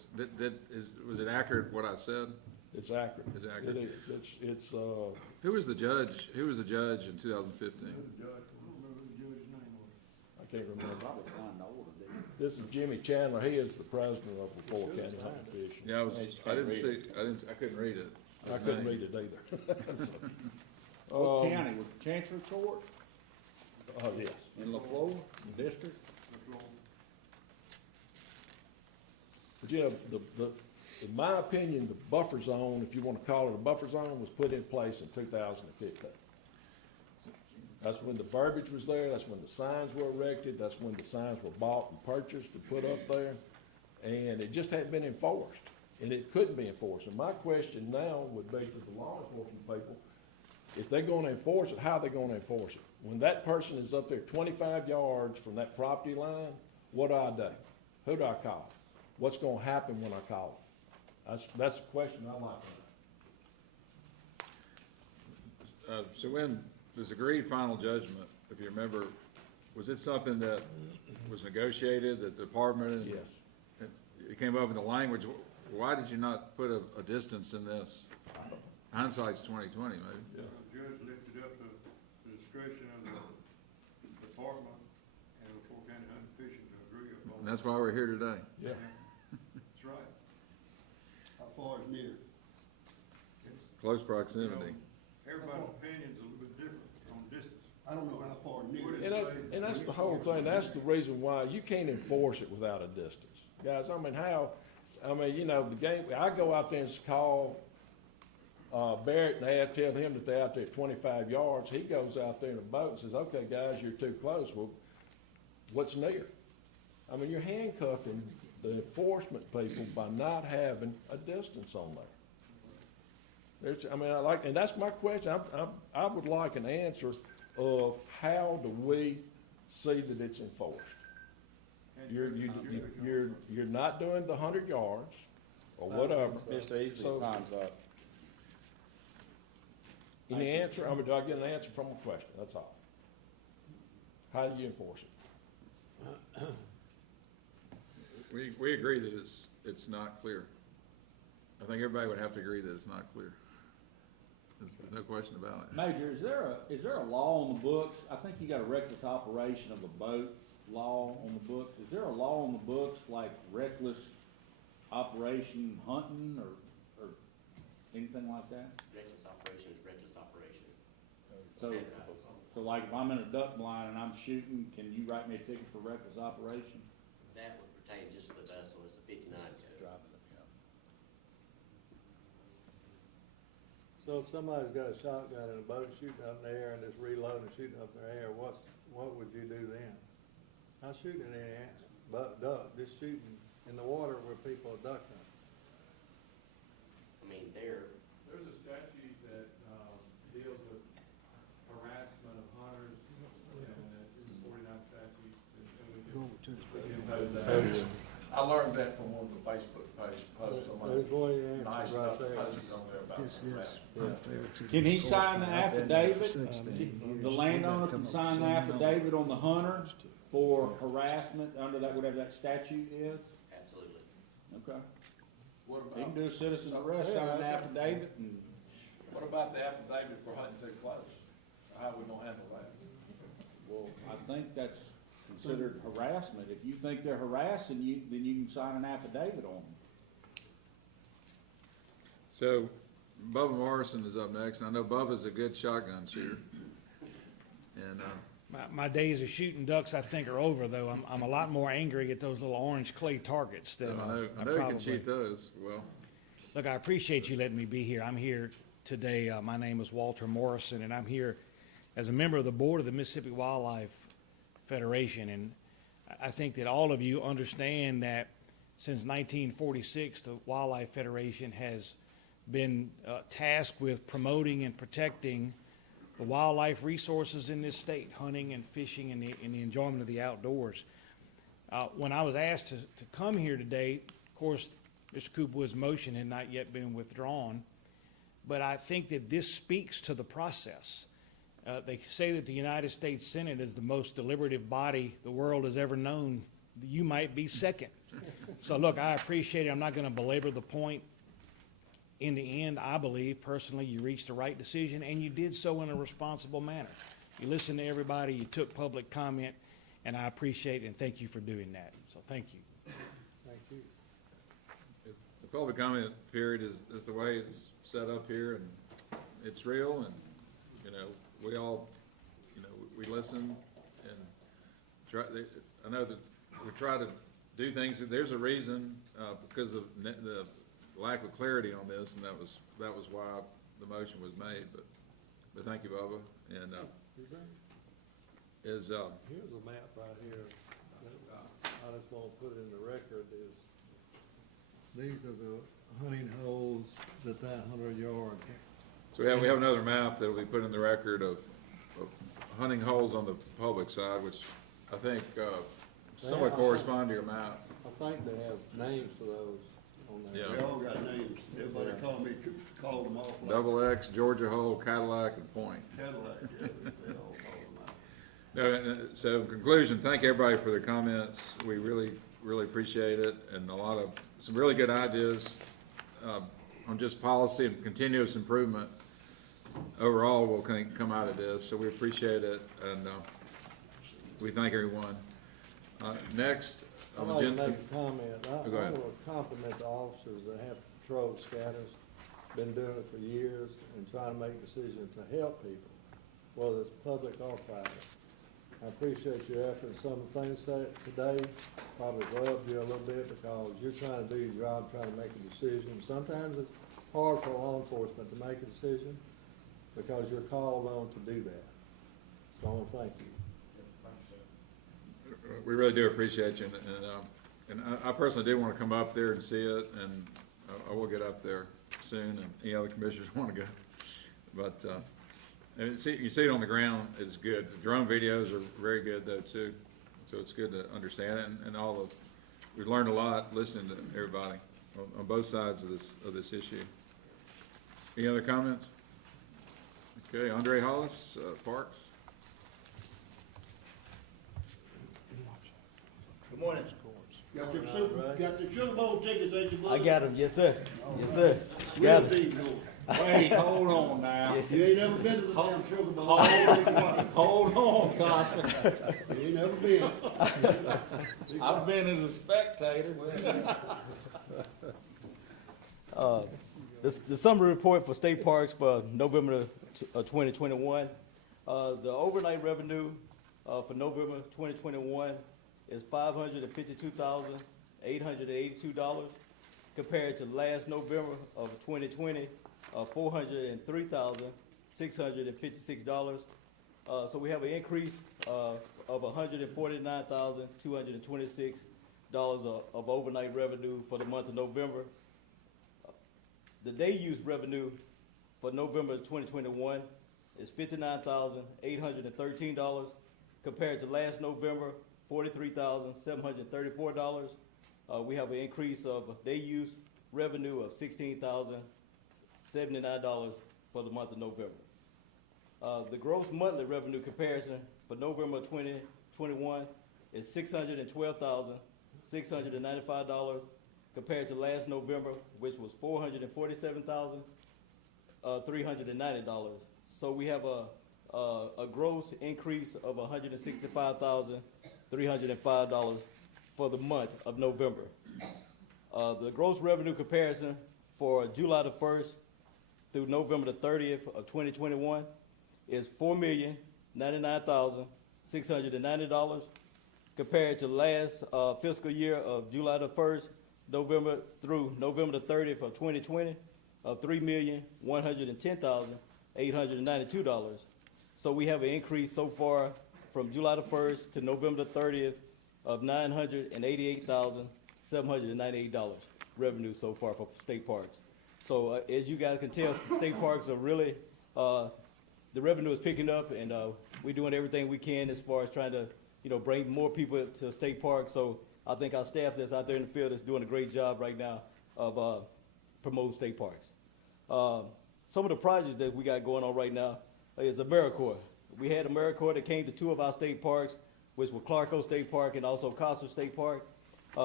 Was it accurate what I said? It's accurate. It's accurate. It is. It's Who was the judge in 2015? I can't remember. Probably signed the order, didn't it? This is Jimmy Chandler. He is the president of Lepore County Hunting and Fishing. Yeah, I couldn't read it. I couldn't read it either. What county, was it Chancery Court Oh, yes. in LaFleur District? But you know, in my opinion, the buffer zone, if you want to call it a buffer zone, was put in place in 2015. That's when the verbiage was there, that's when the signs were erected, that's when the signs were bought and purchased and put up there. And it just hadn't been enforced, and it couldn't be enforced. And my question now would be to the law enforcement people, if they're gonna enforce it, how are they gonna enforce it? When that person is up there 25 yards from that property line, what do I do? Who do I call? What's gonna happen when I call them? That's the question I'd like to know. So when this agreed final judgment, if you remember, was it something that was negotiated, that the department? Yes. It came up in the language. Why did you not put a distance in this? Hindsight's 20/20, maybe. Yeah. The judge lifted up the discretion of the department and the Lepore County Hunting and Fishing to agree upon. And that's why we're here today. Yeah. That's right. How far is near? Close proximity. Everybody's opinion's a little bit different on distance. I don't know how far near. And that's the whole thing, that's the reason why you can't enforce it without a distance. Guys, you know, the game, I go out there and call, Barrett and I tell him that they're out there at 25 yards, he goes out there in a boat and says, okay, guys, you're too close, well, what's near? I mean, you're handcuffing the enforcement people by not having a distance on there. There's, I mean, and that's my question. I would like an answer of how do we see that it's enforced? You're not doing the 100 yards or whatever. Mr. Easley, So- time's up. Any answer? I mean, do I get an answer from a question? That's all. How do you enforce it? We agree that it's not clear. I think everybody would have to agree that it's not clear. There's no question about it. Major, is there a law on the books? I think you got a reckless operation of a boat law on the books. Is there a law on the books like reckless operation hunting or anything like that? Reckless operation is reckless operation. So like if I'm in a duck blind and I'm shooting, can you write me a ticket for reckless operation? That would pertain just to the vessel, it's a 59 code. So if somebody's got a shotgun in a boat shooting up in the air and it's reloading and shooting up in the air, what would you do then? Not shooting any duck, just shooting in the water where people are duck hunting. I mean, there's a statute that, deals with harassment of hunters, and it's in the 49 statutes, and we can impose that. I learned that from one of the Facebook posts. There's one of your Nice answers right enough to there. post it on there about harassment. Can he sign the affidavit? The landowner can sign the affidavit on the hunter for harassment under that, whatever that statute is? absolutely. Okay. What He can about, do a citizen arrest, sign an affidavit and. what about the affidavit for hunting too close? How are we gonna handle that? Well, I think that's considered harassment. If you think they're harassing you, then you can sign an affidavit on them. So Bubba Morrison is up next. I know Bubba's a good shotgun shooter. And, My days of shooting ducks, I think, are over, though. I'm a lot more angry at those little orange clay targets than I know you can probably. shoot those well. Look, I appreciate you letting me be here. I'm here today. My name is Walter Morrison, and I'm here as a member of the board of the Mississippi Wildlife Federation. And I think that all of you understand that since 1946, the Wildlife Federation has been tasked with promoting and protecting the wildlife resources in this state, hunting and fishing and the enjoyment of the outdoors. When I was asked to come here today, of course, Mr. Coopwood's motion had not yet been withdrawn, but I think that this speaks to the process. They say that the United States Senate is the most deliberative body the world has ever known. You might be second. So look, I appreciate it. I'm not going to belabor the point. In the end, I believe personally you reached the right decision, and you did so in a responsible manner. You listened to everybody, you took public comment, and I appreciate and thank you for doing that. So thank you. Thank you. The public comment period is the way it's set up here, and it's real, and, you know, we all, you know, we listen and try, I know that we try to do things, there's a reason, because of the lack of clarity on this, and that was why the motion was made, but thank you, Bubba, and, Here's a map right here, that I just wanna put in the record is, these are the hunting holes that 100-yard. so we have another map that will be put in the record of hunting holes on the public side, which I think, somewhat correspond to your map. I think they have names for those on there. Yeah. They all got names. Everybody called them off like Double X, Georgia Hole, Cadillac, and Point. Cadillac, yeah, they all call them out. No, so in conclusion, thank everybody for their comments. We really, really appreciate it, and some really good ideas on just policy and continuous improvement. Overall, will come out of this, so we appreciate it, and we thank everyone. Next, I'd like to make a comment. I Go ahead. want to compliment the officers that have patrolled scatters, been doing it for years, and trying to make decisions to help people, whether it's public or private. I appreciate your effort. Some of the things said today probably rubbed you a little bit because you're trying to do your job, trying to make a decision. Sometimes it's hard for law enforcement to make a decision because you're called on to do that. So I want to thank you. we really do appreciate you, and And I personally do wanna come up there and see it, and I will get up there soon, and any other commissioners wanna go. But, and you see it on the ground, it's good. The drone videos are very good though too, so it's good to understand it, and we've learned a lot listening to everybody on both sides of this issue. Any other comments? Okay, Andre Hollis, Parks. Good morning. Got the Sugar Bowl tickets at your mother? I got them, yes, sir. Yes, sir. Got 'em. Wait, hold on now. You ain't never been to the damn Sugar Bowl. Hold on, Carter. You ain't never been. I've been as a spectator. The summary report for state parks for November 2021. The overnight revenue for November 2021 is $552,882 compared to last November of 2020 of $403,656. So we have an increase of $149,226 of overnight revenue for the month of November. The day use revenue for November 2021 is $59,813 compared to last November, $43,734. We have an increase of day use revenue of $16,079 for the month of November. The gross monthly revenue comparison for November 2021 is $612,695 compared to last November, which was $447,390. So we have a gross increase of $165,305 for the month of November. The gross revenue comparison for July the 1st through November the 30th of 2021 is $4,099,690 compared to last fiscal year of July the 1st, November through November the 30th of 2020 of $3,110,892. So we have an increase so far from July the 1st to November the 30th of $988,798 revenue so far for state parks. So as you guys can tell, state parks are really, the revenue is picking up, and we're doing everything we can as far as trying to, bring more people to state parks. So I think our staff that's out there in the field is doing a great job right now of promoting state parks. Some of the projects that we got going on right now is AmeriCorps. We had AmeriCorps that came to two of our state parks, which were Clarko State Park and also Costa State Park.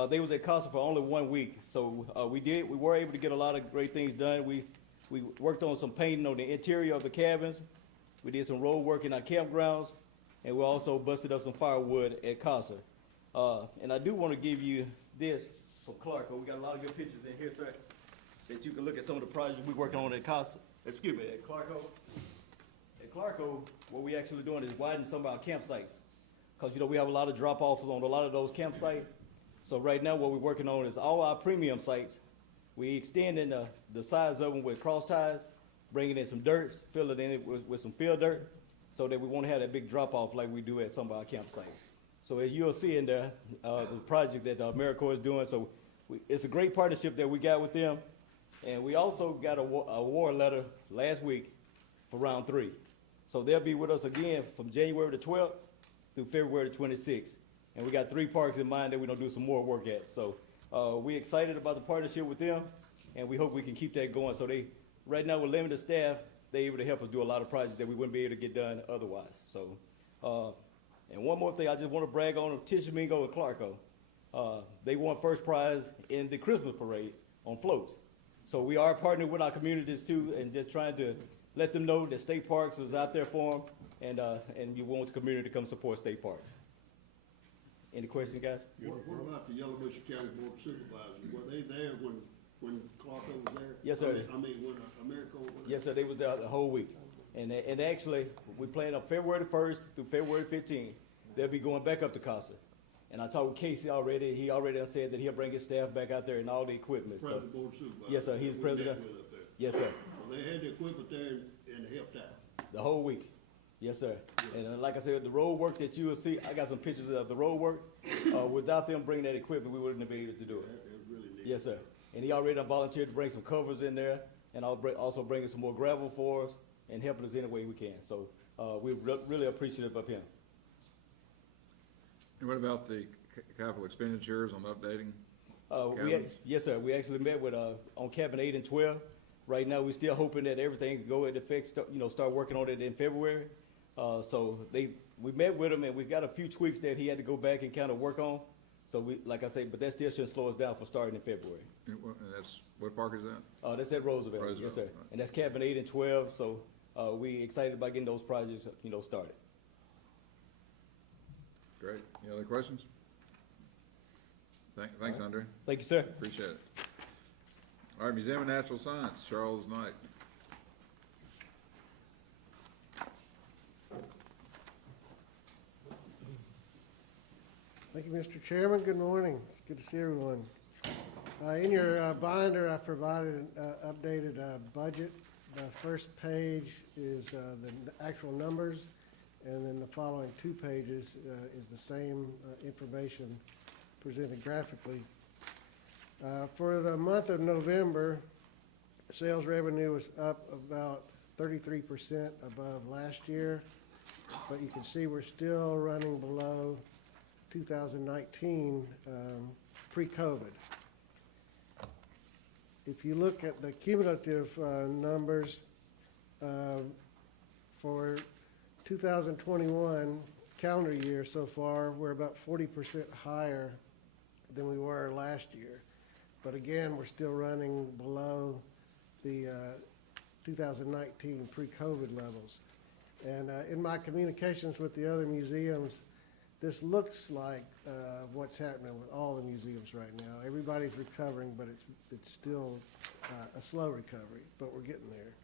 They was at Costa for only 1 week, so we were able to get a lot of great things done. We worked on some painting on the interior of the cabins. We did some road work in our campgrounds, and we also busted up some firewood at Costa. And I do want to give you this from Clarko. We got a lot of good pictures in here, sir, that you can look at some of the projects we're working on at Costa. At Clarko. At Clarko, what we actually doing is widening some of our campsites, because we have a lot of drop-offs on a lot of those campsites. So right now, what we're working on is all our premium sites. We extending the size of them with cross ties, bringing in some dirt, filling it in with some fill dirt, so that we won't have that big drop-off like we do at some of our campsites. So as you'll see in there, the project that AmeriCorps is doing, so it's a great partnership that we got with them. And we also got a award letter last week for round 3. So they'll be with us again from January the 12th through February the 26th. And we got 3 parks in mind that we're gonna do some more work at. So we're excited about the partnership with them, and we hope we can keep that going. So right now with limited staff, they're able to help us do a lot of projects that we wouldn't be able to get done otherwise. So, and one more thing I just want to brag on Tishomingo and Clarko. They won first prize in the Christmas parade on floats. So we are partnering with our communities too, and just trying to let them know that state parks is out there for them, and you want the community to come support state parks. Any questions, guys? What about the Yellowbush County Board of Supervisors? Were they there when Clarko was there? Yes, sir. I mean, when AmeriCorps was there? Yes, sir, they was there the whole week. And actually, we plan on February the 1st through February 15th. They'll be going back up to Costa. And I talked with Casey already. He already said that he'll bring his staff back out there and all the equipment. President Board of Supervisors. Yes, sir, he's We president. met with up there. Yes, sir, Well, they had the equipment there and helped out. the whole week. Yes, sir. And like I said, the road work that you will see, I got some pictures of the road work. Without them bringing that equipment, we wouldn't have been able to do it. It really needs. Yes, sir. And he already done volunteered to bring some covers in there, and also bringing some more gravel for us and helping us any way we can. So we're really appreciative of him. And what about the capital expenditures on updating? Cabins? Yes, sir. We actually met with on cabin 8 and 12. Right now, we're still hoping that everything can go into effect. Start working on it in February. So we met with him, and we got a few tweaks that he had to go back and kind of work on. So like I say, but that still shouldn't slow us down for starting in February. And that's, what park is that? That's at Roosevelt. Yes, sir. Right. And that's cabin 8 and 12. So we excited about getting those projects, started. Great. Any other questions? Thanks, Andre. Thank you, sir. Appreciate it. All right, Museum of Natural Science, Charles Knight. Thank you, Mr. Chairman. Good morning. It's good to see everyone. In your binder, I provided an updated budget. The first page is the actual numbers, and then the following 2 pages is the same information presented graphically. For the month of November, sales revenue was up about 33% above last year, but you can see we're still running below 2019 pre-COVID. If you look at the cumulative numbers for 2021 calendar year so far, we're about 40% higher than we were last year. But again, we're still running below the 2019 pre-COVID levels. And in my communications with the other museums, this looks like what's happening with all the museums right now. Everybody's recovering, but it's still a slow recovery, but we're getting there.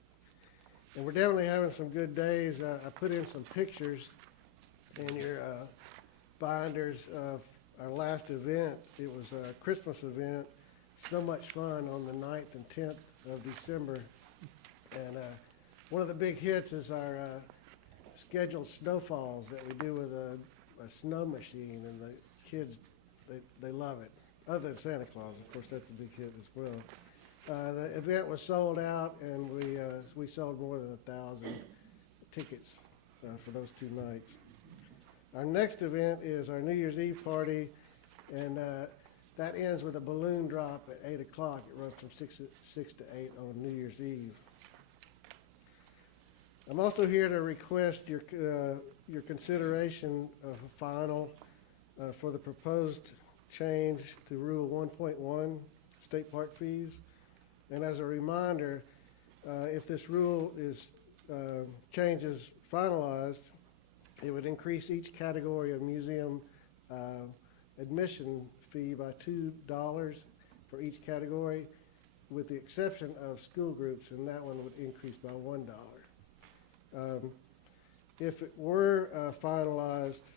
And we're definitely having some good days. I put in some pictures in your binders of our last event. It was a Christmas event. So much fun on the 9th and 10th of December. And one of the big hits is our scheduled snowfalls that we do with a snow machine, and the kids, they love it. Other than Santa Claus, of course, that's a big hit as well. The event was sold out, and we sold more than 1,000 tickets for those 2 nights. Our next event is our New Year's Eve party, and that ends with a balloon drop at 8 o'clock. It runs from 6 to 8 on New Year's Eve. I'm also here to request your consideration of a final for the proposed change to Rule 1.1, state park fees. And as a reminder, if this rule change is finalized, it would increase each category of museum admission fee by $2 for each category, with the exception of school groups, and that one would increase by $1. If it were finalized,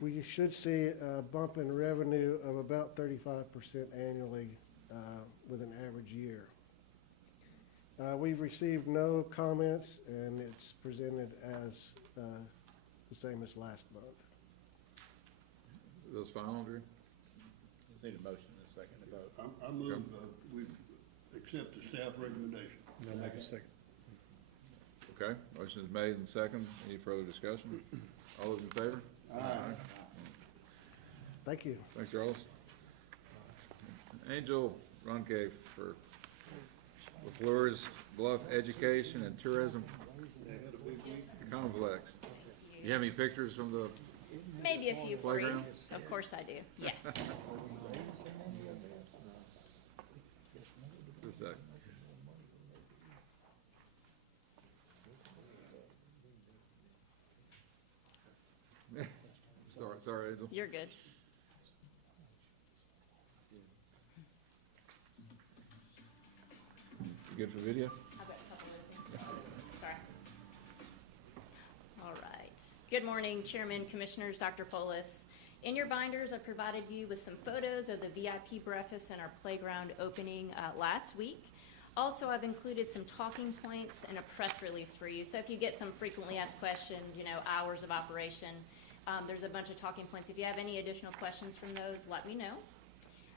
we should see a bump in revenue of about 35% annually with an average year. We've received no comments, and it's presented as the same as last month. Those final, Drew? Just need a motion in a second to vote. I move, we accept the staff recommendation. I'll make a second. Okay, motion is made and second. Any further discussion? All those in favor? Aye. Thank you. Thanks, Charles. Angel Ronke for LaFleur's Bluff Education and Tourism Complex. You have any pictures from the Maybe a few for you. playground? Of course I do, yes. Just a sec. Sorry, Angel. You're good. You good for video? I've got a couple of things. Sorry. All right. Good morning, Chairman, Commissioners, Dr. Polis. In your binders, I provided you with some photos of the VIP breakfast and our playground opening last week. Also, I've included some talking points and a press release for you. So if you get some frequently asked questions, hours of operation, there's a bunch of talking points. If you have any additional questions from those, let me know.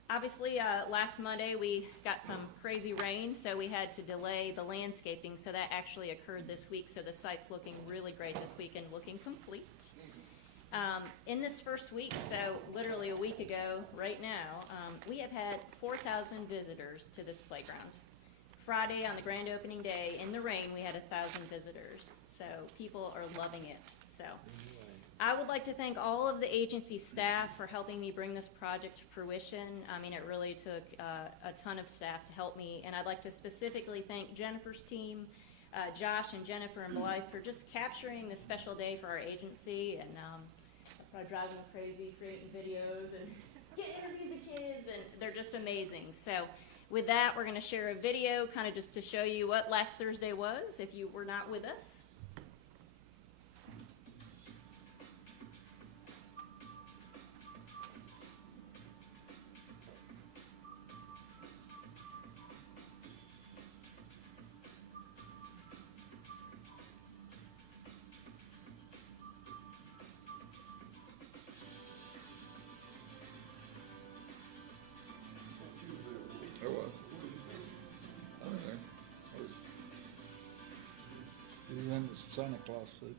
Obviously, last Monday, we got some crazy rain, so we had to delay the landscaping. So that actually occurred this week. So the site's looking really great this week and looking complete. In this first week, so literally a week ago right now, we have had 4,000 visitors to this playground. Friday on the grand opening day, in the rain, we had 1,000 visitors. So people are loving it. So I would like to thank all of the agency staff for helping me bring this project to fruition. I mean, it really took a ton of staff to help me. And I'd like to specifically thank Jennifer's team, Josh and Jennifer and Blythe, for just capturing this special day for our agency. And probably driving them crazy, creating videos and getting interviews of kids, and they're just amazing. So with that, we're going to share a video kind of just to show you what last Thursday was, if you were not with us. There was. I was there. He's in the Santa Claus suit.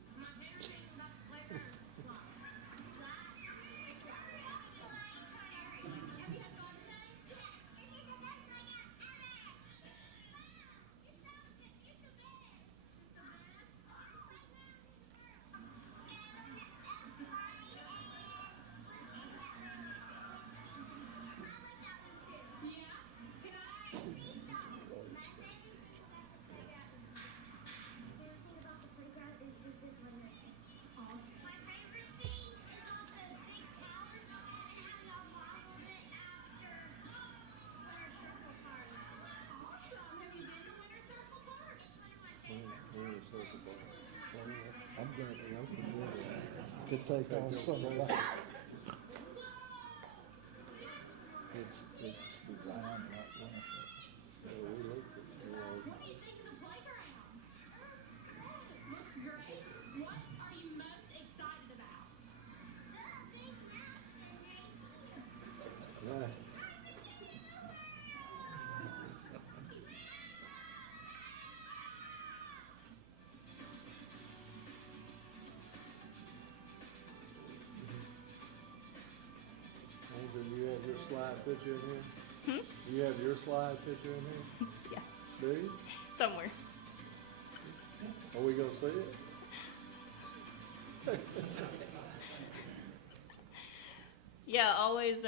I'm glad they opened it to take on some of that. It's designed like that. So we looked at, What do you think of the playground? Looks great. Looks great. What are you most excited about? Andrew, you have your slide picture in here? You have your slide picture in here? Yeah, Do you? somewhere. Are we gonna see it? Yeah, always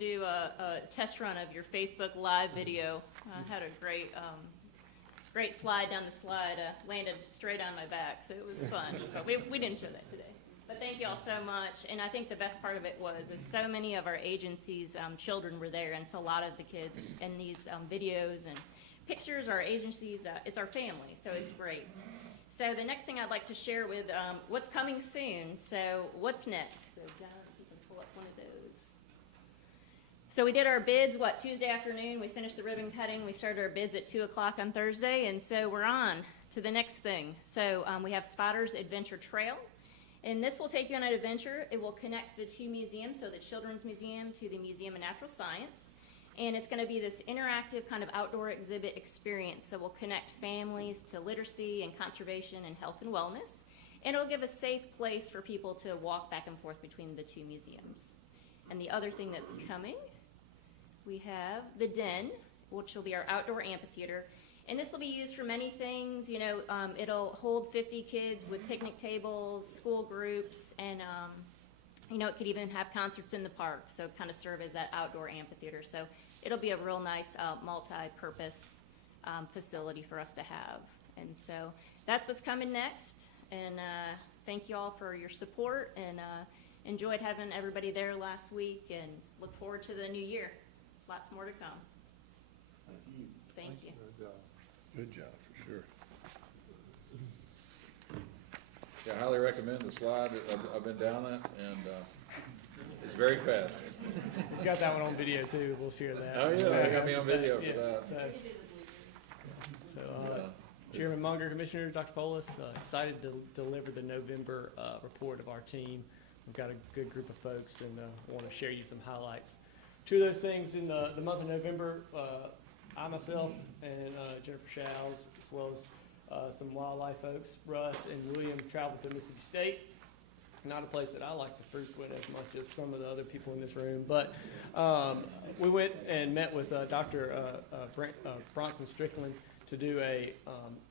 do a test run of your Facebook Live video. I had a great slide down the slide, landed straight on my back, so it was fun. But we didn't show that today. But thank you all so much. And I think the best part of it is so many of our agency's children were there, and so a lot of the kids in these videos and pictures, our agencies, it's our family, so it's great. So the next thing I'd like to share with what's coming soon. So what's next? So John, if you can pull up one of those. So we did our bids, Tuesday afternoon. We finished the ribbon cutting. We started our bids at 2 o'clock on Thursday, and so we're on to the next thing. So we have Spotter's Adventure Trail. And this will take you on an adventure. It will connect the two museums, so the Children's Museum to the Museum of Natural Science. And it's going to be this interactive kind of outdoor exhibit experience that will connect families to literacy and conservation and health and wellness. And it'll give a safe place for people to walk back and forth between the two museums. And the other thing that's coming, we have the Den, which will be our outdoor amphitheater. And this will be used for many things. It'll hold 50 kids with picnic tables, school groups, and it could even have concerts in the park. So kind of serve as that outdoor amphitheater. So it'll be a real nice multi-purpose facility for us to have. And so that's what's coming next. And thank you all for your support, and enjoyed having everybody there last week, and look forward to the new year. Lots more to come. Thank you. Good job. Good job, for sure. Yeah, I highly recommend the slide. I've been down it, and it's very fast. We got that one on video too, we'll share that. Oh, yeah, they got me on video for Yeah, that. so Chairman Munger, Commissioner Dr. Polis, excited to deliver the November report of our team. We've got a good group of folks and want to share you some highlights. Two of those things in the month of November, I myself and Jennifer Showes, as well as some wildlife folks, Russ and William, traveled to Mississippi State. Not a place that I like to frequent as much as some of the other people in this room, but we went and met with Dr. Bronson Strickland to do a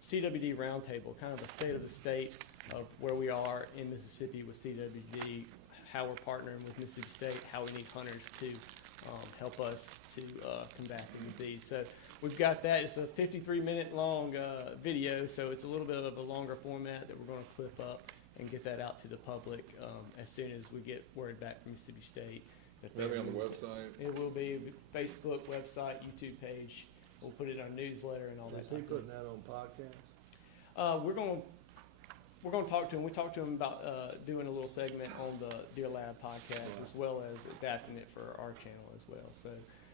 CWD roundtable, kind of a state of the state of where we are in Mississippi with CWD, how we're partnering with Mississippi State, how we need hunters to help us to combat the disease. So we've got that. It's a 53-minute long video, so it's a little bit of a longer format that we're going to clip up and get that out to the public as soon as we get word back from Mississippi State. That'll be on the website? It will be Facebook, website, YouTube page. We'll put it in our newsletter and all that. Is he putting that on podcast? We're going to talk to him. We talked to him about doing a little segment on the Deer Lab podcast, as well as adapting it for our channel as well. So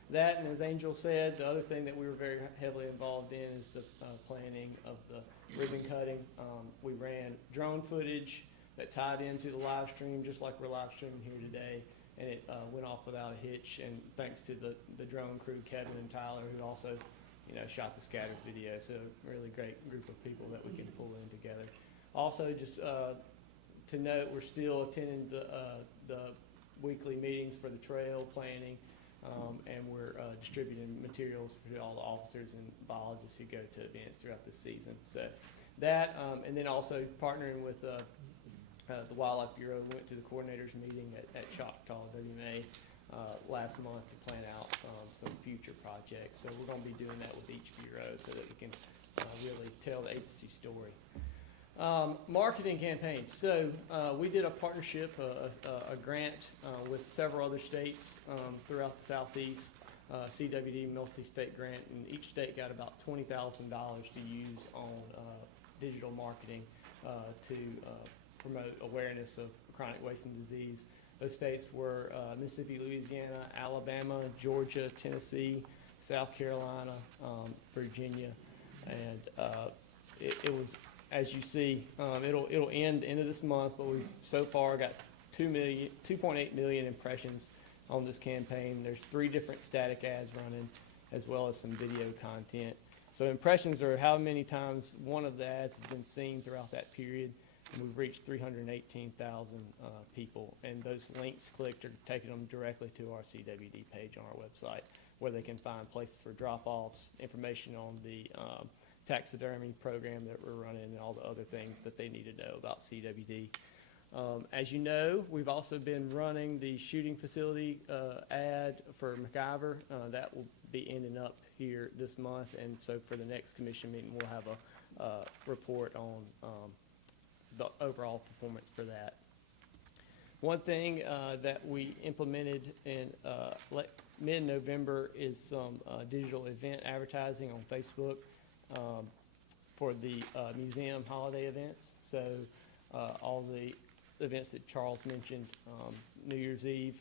that, and as Angel said, the other thing that we were very heavily involved in is the planning of the ribbon cutting. We ran drone footage that tied into the live stream, just like we're live streaming here today, and it went off without a hitch. And thanks to the drone crew, Kevin and Tyler, who also shot the scatters video. So really great group of people that we can pull in together. Also, just to note, we're still attending the weekly meetings for the trail planning, and we're distributing materials to all the officers and biologists who go to events throughout the season. So that, and then also partnering with the Wildlife Bureau. We went to the coordinators meeting at Choctaw WMA last month to plan out some future projects. So we're going to be doing that with each bureau so that we can really tell the agency story. Marketing campaigns. So we did a partnership, a grant with several other states throughout the Southeast, CWD multi-state grant, and each state got about $20,000 to use on digital marketing to promote awareness of chronic wasting disease. Those states were Mississippi, Louisiana, Alabama, Georgia, Tennessee, South Carolina, Virginia, and it was, as you see, it'll end of this month, but we've so far got 2.8 million impressions on this campaign. There's 3 different static ads running, as well as some video content. So impressions are how many times one of the ads has been seen throughout that period, and we've reached 318,000 people. And those links clicked are taking them directly to our CWD page on our website, where they can find places for drop-offs, information on the taxidermy program that we're running, and all the other things that they need to know about CWD. As you know, we've also been running the shooting facility ad for MacIver. That will be ending up here this month, and so for the next commission meeting, we'll have a report on the overall performance for that. One thing that we implemented in mid-November is some digital event advertising on Facebook for the museum holiday events. So all the events that Charles mentioned, New Year's Eve,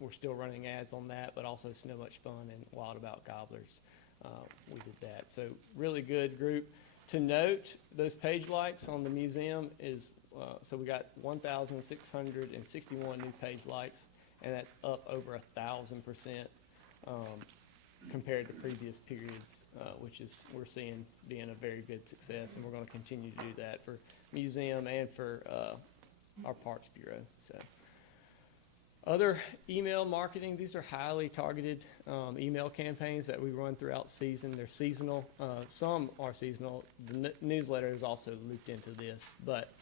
we're still running ads on that, but also Snow Much Fun and Wild About Gobblers. We did that. So really good group. To note, those page likes on the museum is, so we got 1,661 new page likes, and that's up over 1,000% compared to previous periods, which is, we're seeing being a very good success, and we're going to continue to do that for museum and for our Parks Bureau. So, other email marketing, these are highly targeted email campaigns that we run throughout season. They're seasonal. Some are seasonal. The newsletter is also looped into this. But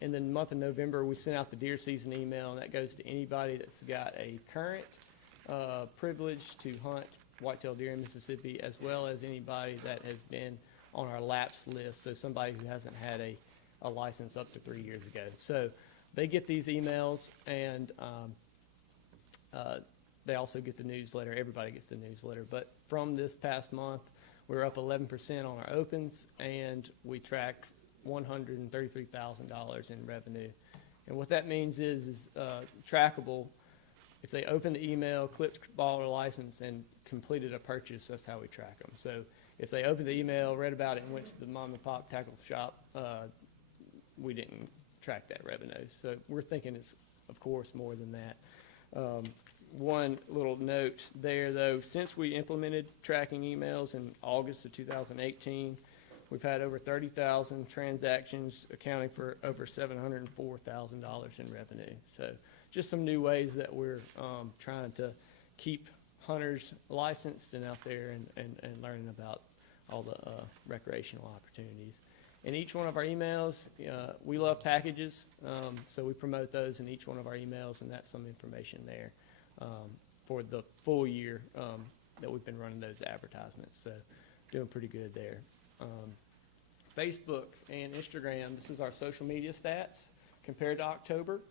in the month of November, we sent out the deer season email, and that goes to anybody that's got a current privilege to hunt whitetail deer in Mississippi, as well as anybody that has been on our lapse list, so somebody who hasn't had a license up to 3 years ago. So they get these emails, and they also get the newsletter. Everybody gets the newsletter. But from this past month, we're up 11% on our opens, and we tracked $133,000 in revenue. And what that means is trackable. If they open the email, clicked bought a license, and completed a purchase, that's how we track them. So if they opened the email, read about it, and went to the mom and pop tackle shop, we didn't track that revenue. So we're thinking it's, of course, more than that. One little note there, though, since we implemented tracking emails in August of 2018, we've had over 30,000 transactions accounting for over $704,000 in revenue. So just some new ways that we're trying to keep hunters licensed and out there and learning about all the recreational opportunities. In each one of our emails, we love packages, so we promote those in each one of our emails, and that's some information there for the full year that we've been running those advertisements. So doing pretty good there. Facebook and Instagram, this is our social media stats compared to October.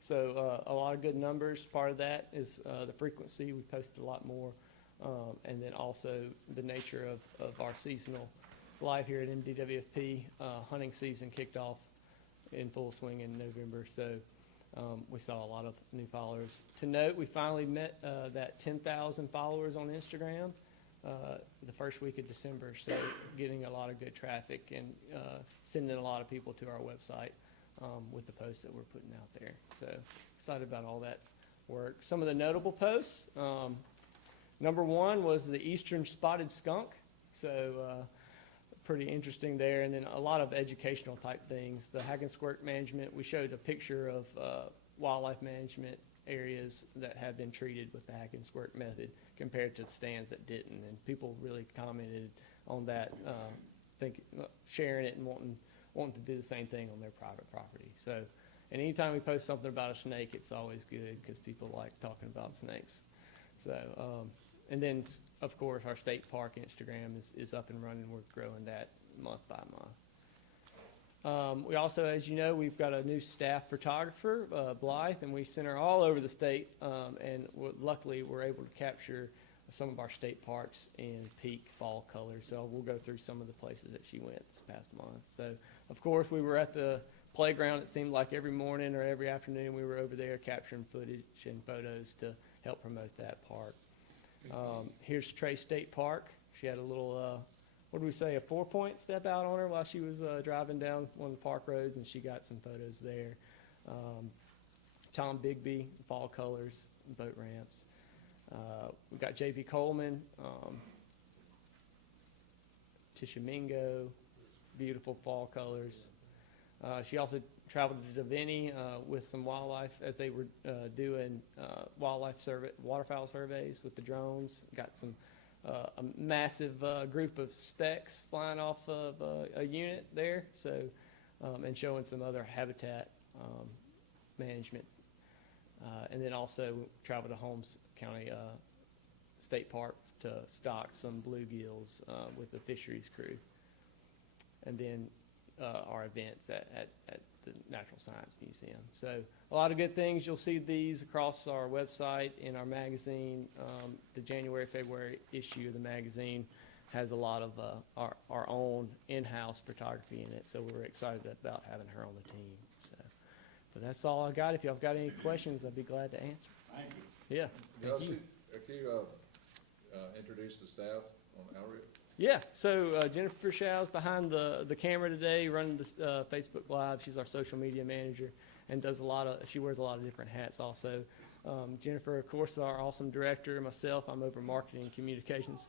So a lot of good numbers. Part of that is the frequency. We posted a lot more. And then also the nature of our seasonal life here at MDWFP. Hunting season kicked off in full swing in November. So we saw a lot of new followers. To note, we finally met that 10,000 followers on Instagram the first week of December. So getting a lot of good traffic and sending a lot of people to our website with the posts that we're putting out there. So excited about all that work. Some of the notable posts. Number one was the Eastern Spotted Skunk. So pretty interesting there. And then a lot of educational type things. The Hack and Squirt management, we showed a picture of wildlife management areas that have been treated with the Hack and Squirt method compared to stands that didn't. And people really commented on that, sharing it and wanting to do the same thing on their private property. So, and anytime we post something about a snake, it's always good because people like talking about snakes. So, and then, of course, our state park Instagram is up and running. We're growing that month by month. We also, as you know, we've got a new staff photographer, Blythe, and we sent her all over the state. And luckily, we're able to capture some of our state parks in peak fall colors. So we'll go through some of the places that she went this past month. So, of course, we were at the playground. It seemed like every morning or every afternoon we were over there capturing footage and photos to help promote that park. Here's Trey State Park. She had a little, what do we say, a 4-point step out on her while she was driving down one of the park roads, and she got some photos there. Tom Bigby, fall colors, boat ramps. We got J.P. Coleman, Tishomingo, beautiful fall colors. She also traveled to Davini with some wildlife as they were doing waterfowl surveys with the drones. Got some a massive group of specks flying off of a unit there. So and showing some other habitat management. And then also traveled to Holmes County State Park to stock some bluegills with the fisheries crew. And then our events at the Natural Science Museum. So a lot of good things. You'll see these across our website, in our magazine. The January, February issue of the magazine has a lot of our own in-house photography in it. So we're excited about having her on the team. So, but that's all I got. If y'all got any questions, I'd be glad to answer. Thank you. Yeah. Thank you. Can you introduce the staff on outreach? Yeah, so Jennifer Shaw's behind the camera today, running the Facebook Live. She's our social media manager and she wears a lot of different hats also. Jennifer, of course, is our awesome director. Myself, I'm over marketing and communications.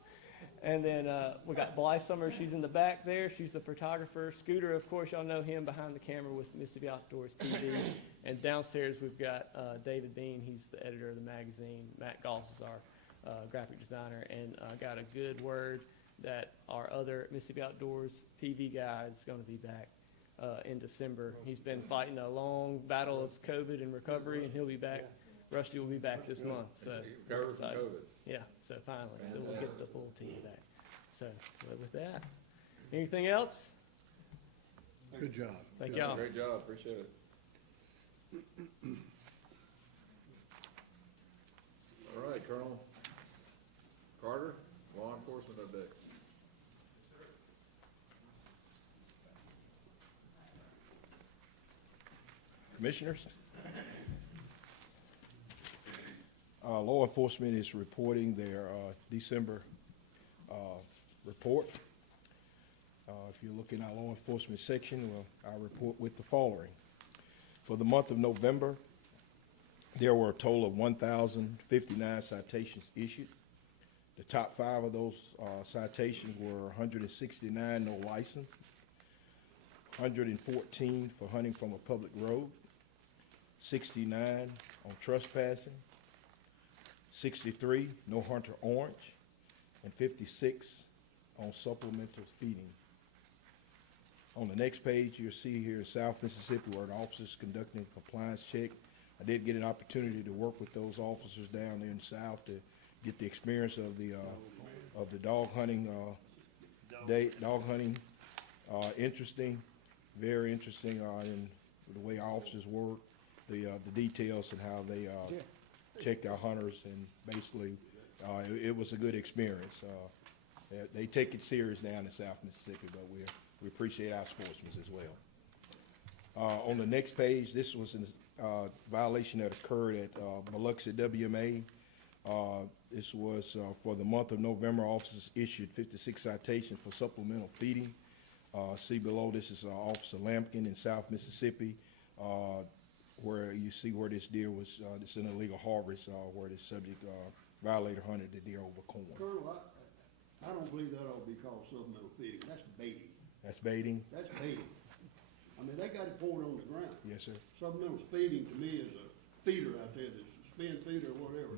And then we got Blythe Summer. She's in the back there. She's the photographer. Scooter, of course, y'all know him behind the camera with Mississippi Outdoors TV. And downstairs we've got David Bean. He's the editor of the magazine. Matt Goss is our graphic designer. And got a good word that our other Mississippi Outdoors TV guy is going to be back in December. He's been fighting a long battle of COVID and recovery, and he'll be back. Rusty will be back this month. So we're excited. Yeah, so finally. So we'll get the full team back. So with that, anything else? Good job. Thank y'all. Great job. Appreciate it. All right, Colonel Carter, law enforcement update. Commissioners, law enforcement is reporting their December report. If you look in our law enforcement section, well, I report with the following. For the month of November, there were a total of 1,059 citations issued. The top 5 of those citations were 169 no licenses, 114 for hunting from a public road, 69 on trespassing, 63 no hunter orange, and 56 on supplemental feeding. On the next page, you'll see here in South Mississippi where the officers conducting a compliance check. I did get an opportunity to work with those officers down there in the South to get the experience of the dog hunting interesting, very interesting, in the way our officers work, the details and how they checked our hunters, and basically it was a good experience. They take it serious down in South Mississippi, but we appreciate our sportsmen as well. On the next page, this was a violation that occurred at Biloxi WMA. This was for the month of November. Officers issued 56 citations for supplemental feeding. See below, this is Officer Lampkin in South Mississippi, where you see where this deer was, this is an illegal harvest, where this subject violator hunted the deer over corn. Colonel, I don't believe that ought to be called supplemental feeding. That's baiting. That's baiting? That's baiting. I mean, they got it poured on the ground. Yes, sir. Supplemental feeding to me is a feeder out there that's a spin feeder or whatever.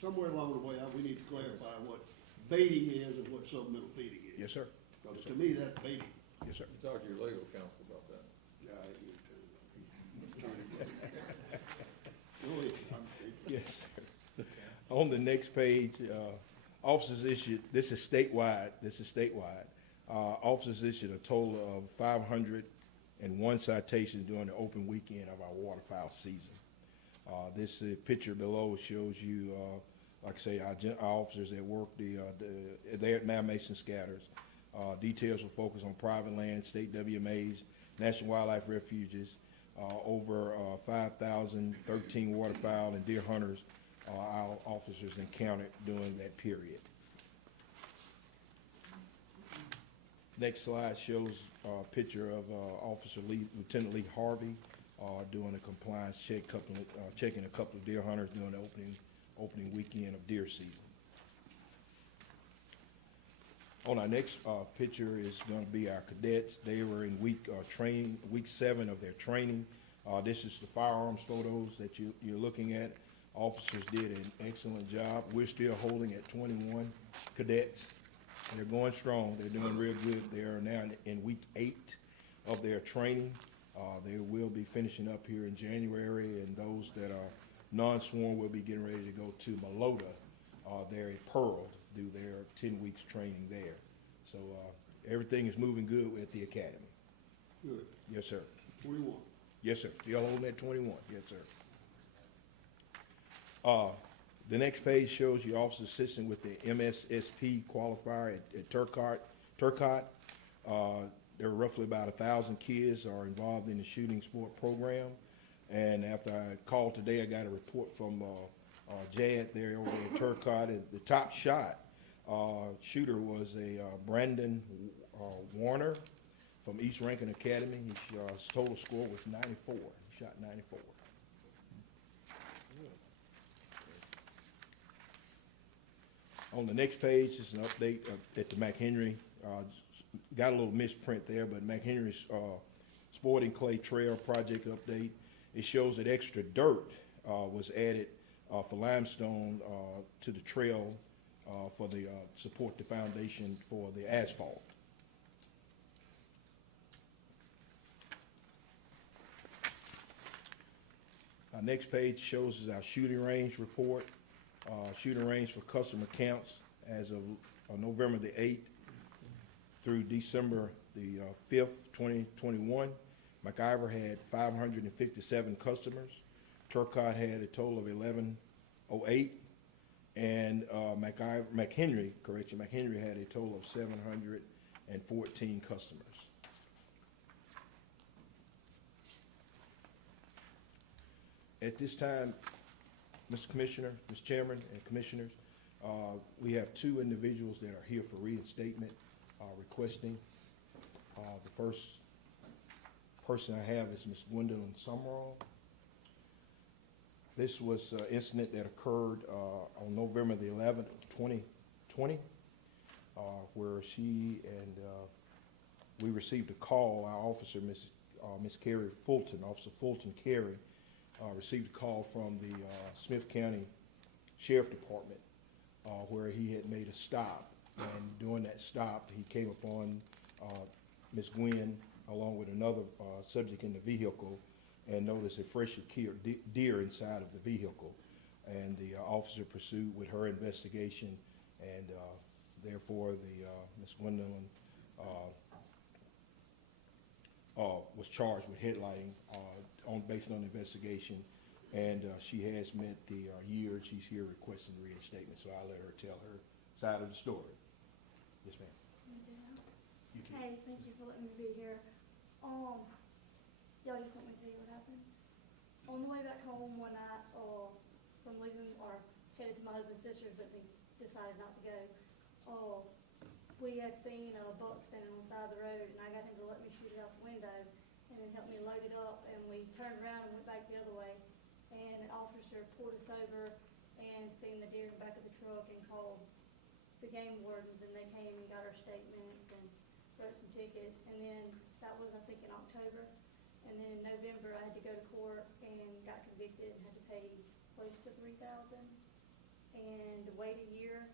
Somewhere along the way, we need to clarify what baiting is and what supplemental feeding is. Yes, sir. Because to me, that's baiting. Yes, sir. Talk to your legal counsel about that. Go ahead. Yes, sir. On the next page, officers issued, this is statewide, officers issued a total of 501 citations during the open weekend of our waterfowl season. This picture below shows you, like I say, our officers that work there at Mount Mason scatters. Details will focus on private land, state WMAs, National Wildlife Refuges, over 5,013 waterfowl and deer hunters our officers encountered during that period. Next slide shows a picture of Lieutenant Lee Harvey doing a compliance check, checking a couple of deer hunters during the opening weekend of deer season. On our next picture is going to be our cadets. They were in week 7 of their training. This is the firearms photos that you're looking at. Officers did an excellent job. We're still holding at 21 cadets. They're going strong. They're doing real good. They are now in week 8 of their training. They will be finishing up here in January, and those that are non-sworn will be getting ready to go to Malota there at Pearl to do their 10 weeks training there. So everything is moving good at the academy. Good. Yes, sir. 21. Yes, sir. Still holding at 21. Yes, sir. The next page shows you officers assisting with the MSSP qualifier at Turcotte. There were roughly about 1,000 kids are involved in the shooting sport program. And after I called today, I got a report from Jad there over at Turcotte. And the top shooter was a Brandon Warner from East Rankin Academy. His total score was 94. He shot 94. On the next page is an update at the McHenry. Got a little misprint there, but McHenry's Sporting Clay Trail project update. It shows that extra dirt was added for limestone to the trail for the support the foundation for the asphalt. Our next page shows us our shooting range report. Shooting range for customer counts as of November the 8th through December the 5th, 2021. McIver had 557 customers. Turcotte had a total of 1,108. And McHenry had a total of 714 customers. At this time, Mr. Commissioner, Mr. Chairman, and Commissioners, We have two individuals that are here for reinstatement, requesting. The first person I have is Ms. Gwendolyn Summerall. This was an incident that occurred on November the 11th, 2020, where she and we received a call. Our officer, Miss Carrie Fulton, Officer Fulton Carey, received a call from the Smith County Sheriff Department where he had made a stop. And during that stop, he came upon Ms. Gwen along with another subject in the vehicle and noticed a freshly killed deer inside of the vehicle. And the officer pursued with her investigation, and therefore the Ms. Gwendolyn was charged with headlighting based on the investigation, and she has met the year, and she's here requesting reinstatement, so I'll let her tell her side of the story. Yes, ma'am. You can. Hey, thank you for letting me be here. Y'all just want me to tell you what happened? On the way back home one night, from leaving or headed to my husband's sister's, but we decided not to go. We had seen a buck standing on the side of the road, and I got him to let me shoot it out the window, and then help me load it up, and we turned around and went back the other way, and an officer pulled us over and seen the deer in the back of the truck and called the game wardens, and they came and got our statements and wrote some tickets, and then that was, I think, in October. And then in November, I had to go to court and got convicted and had to pay close to $3,000 and wait a year.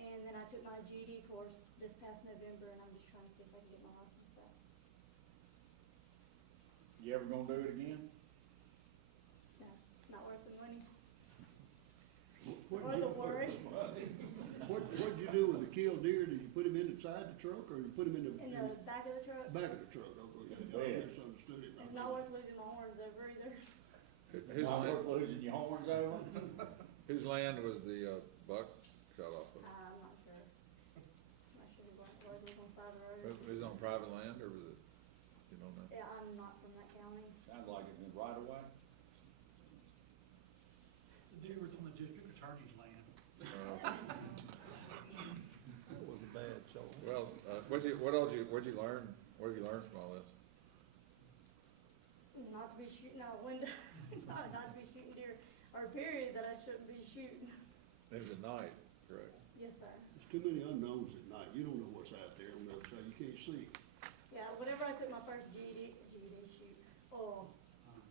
And then I took my GED course this past November, and I'm just trying to see if I can get my license back. You ever gonna do it again? No, it's not worth the money What or the worry. What'd you do with the killed deer? Did you put him inside the truck, or you put him in the? In the back of the truck. Back of the truck, okay, I misunderstood it. It's not worth losing my horns over either. Whose Not land, worth losing your horns over? whose land was the buck shot off of? I'm not sure. I'm not sure what it was on the side of the road. Was it on private land, or was it, you don't know? Yeah, I'm not from that county. Sounds like it was right away. The deer was on the district attorney's land. That was a bad choice. Well, what'd you learn from all this? Not to be shooting out a window, not to be shooting deer, or period, that I shouldn't be shooting. It was at night, correct? Yes, sir. There's too many unknowns at night. You don't know what's out there on the other side. You can't see. Yeah, whenever I took my first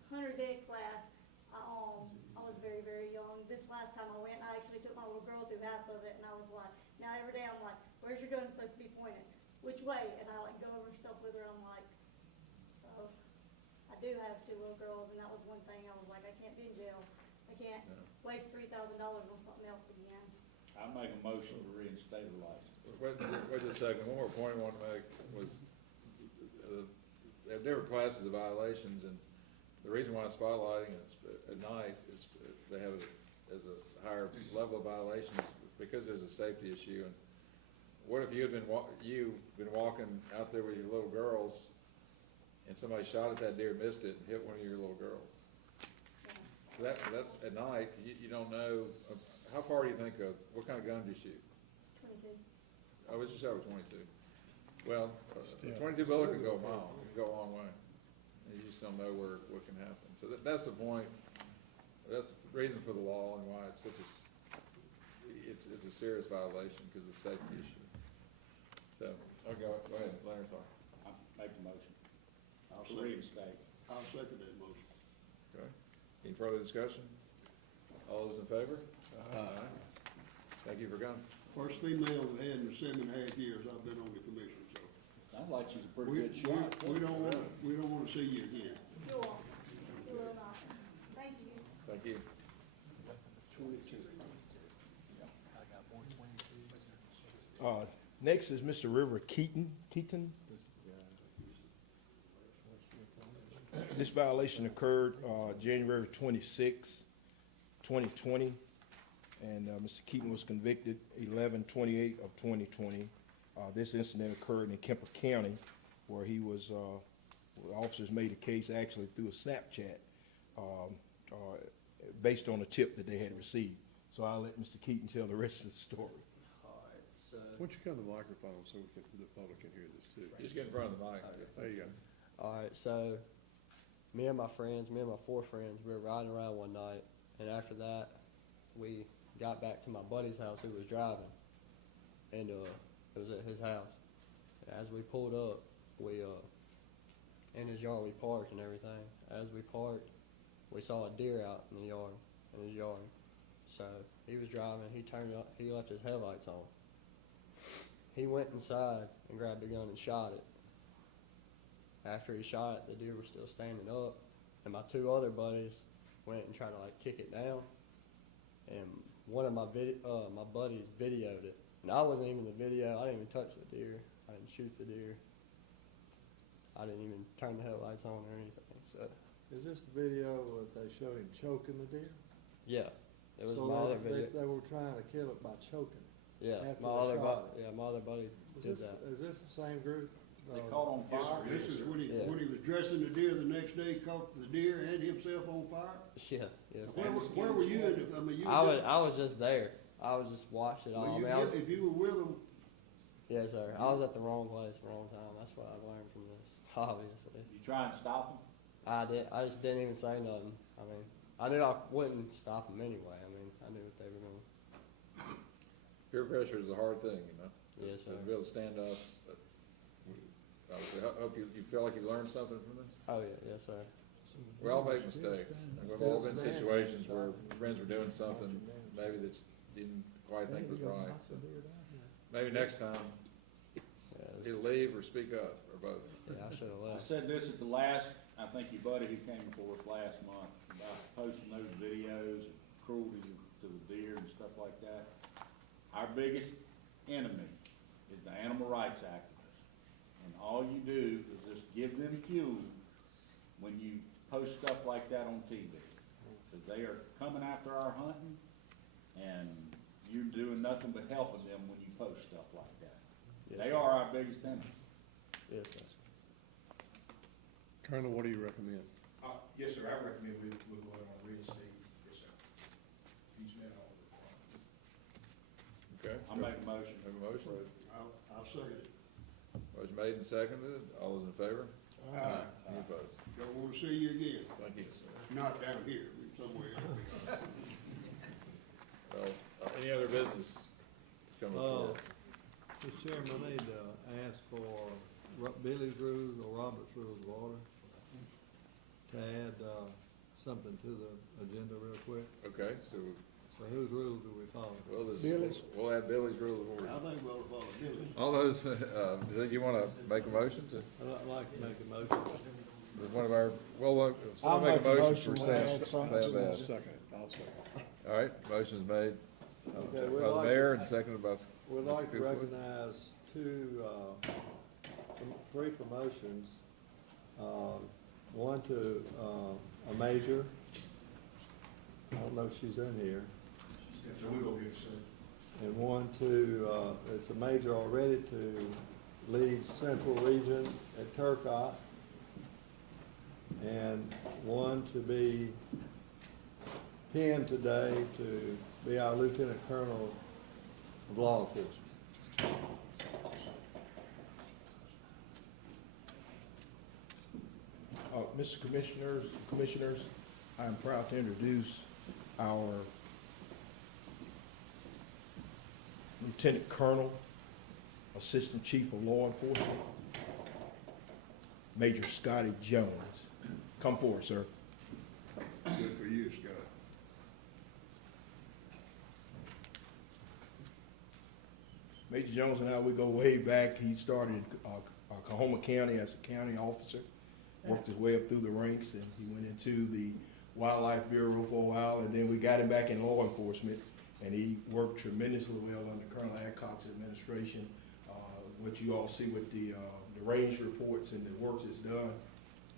hunter's ed class, I was very, very young. This last time I went, I actually took my little girl through half of it, and I was like, now every day I'm like, where's your gun supposed to be pointed? Which way? And I like go over stuff with her. I'm like, so I do have two little girls, and that was one thing I was like, I can't be in jail. I can't waste $3,000 on something else again. I make a motion to reinstate the license. Wait a second, one more point I want to make was, they have different classes of violations, and the reason why spotlighting is at night is they have as a higher level of violations because there's a safety issue. And what if you've been walking out there with your little girls, and somebody shot at that deer, missed it, and hit one of your little girls? So that's at night. You don't know. How far do you think of? What kind of gun do you shoot? 22. I was just over 22. Well, a 22 bullet can go a mile. It can go a long way. And you just don't know what can happen. So that's the point. That's the reason for the law and why it's such it's a serious violation because it's a safety issue. So, okay, go ahead, Larry, talk. I make the motion. I'll To reinstate. I'll second that motion. Okay. Any further discussion? All those in favor? Aye. Thank you for coming. First female I've had in the 7.5 years I've been on the commission, so. Sounds like she's a pretty good shot. We don't want to see you again. You will. You will not. Thank you. Thank you. Next is Mr. River Keaton. This violation occurred January 26, 2020, and Mr. Keaton was convicted 11/28 of 2020. This incident occurred in Kemper County, where he was, where officers made a case actually through a Snapchat based on a tip that they had received. So I'll let Mr. Keaton tell the rest of the story. Why don't you come to the microphone so the public can hear this too? Just get in front of the mic. There you go. All right, so me and my 4 friends, we were riding around one night, and after that, we got back to my buddy's house who was driving, and it was at his house. As we pulled up, we in his yard, we parked and everything. As we parked, we saw a deer out in his yard. So he was driving, he turned up, he left his headlights on. He went inside and grabbed a gun and shot it. After he shot it, the deer was still standing up, and my 2 other buddies went and tried to like kick it down. And one of my buddies videoed it, and I wasn't even in the video. I didn't even touch the deer. I didn't shoot the deer. I didn't even turn the headlights on or anything. So Is this the video that they showed him choking the deer? yeah, it was So my other they video. were trying to kill it by choking it. Yeah, after my they other shot it. my other buddy did that. Is this the same group? They caught on fire? This is when Yeah. when he was dressing the deer the next day, caught the deer and himself on fire? Yeah, yes. Where were you in the, I mean, you I were was I was just there. I was just watching it all. well, I you, mean, I was, if you were with them, yes, sir. I was at the wrong place, wrong time. That's what I learned from this. Obviously, You try and stop them? I did. I just didn't even say nothing. I mean, I knew I wouldn't stop them anyway. I mean, I knew what they were doing. Peer pressure is a hard thing, you know? Yes, sir. To be able to stand up. But I hope you feel like you learned something from this. Oh yeah, yes, sir. We all make mistakes. And we've all been in situations where friends were doing something maybe that you didn't quite think was right. So maybe next time, either leave or speak up, or both. Yeah, I should have I left. said this at the last, I think your buddy who came before us last month, about posting those videos of cruelty to the deer and stuff like that. Our biggest enemy is the animal rights activists. And all you do is just give them fuel when you post stuff like that on TV. Because they are coming after our hunting, and you're doing nothing but helping them when you post stuff like that. Yes, They sir. are our biggest enemy. Yes, sir. Colonel, what do you recommend? Yes, sir, I recommend we'll go ahead on real estate. Yes, sir. He's met all the requirements. Okay? I'll make a motion. Have a motion? I'll second it. Motion made and seconded. All those in favor? Aye. Any opposed? Don't wanna see you again, Thank you. not down here, somewhere else. Well, any other business coming forward? Mr. Chairman, I need to ask for Billy's rules or Robert's rules of order to add, something to the agenda real quick. Okay, so, So whose rules do we follow? well, this, Billy's. we'll add Billy's rule of order. I think we'll follow Billy. All those, do you wanna make a motion to, I'd like to make a motion. one of our, well, I'll make a motion for Sam, Sam Bass. Second, I'll second. All right, motion's made Okay, we'd by the like mayor to- and seconded by. We'd like to Mr. Cooper. recognize three promotions. One to, a major. I don't know if she's in here. So we'll go here, sir. And one to, it's a major already to lead Central Region at Turcotte. And one to be pinned today to be our Lieutenant Colonel of Law Enforcement. Mr. Commissioners, I am proud to introduce our Lieutenant Colonel, Assistant Chief of Law Enforcement, Major Scotty Jones. Come forward, sir. Good for you, Scott. Major Jones and I, we go way back. He started in Coahoma County as a county officer, worked his way up through the ranks, and he went into the Wildlife Bureau for a while, and then we got him back in law enforcement, and he worked tremendously well under Colonel Adcock's administration. What you all see with the range reports and the work that's done,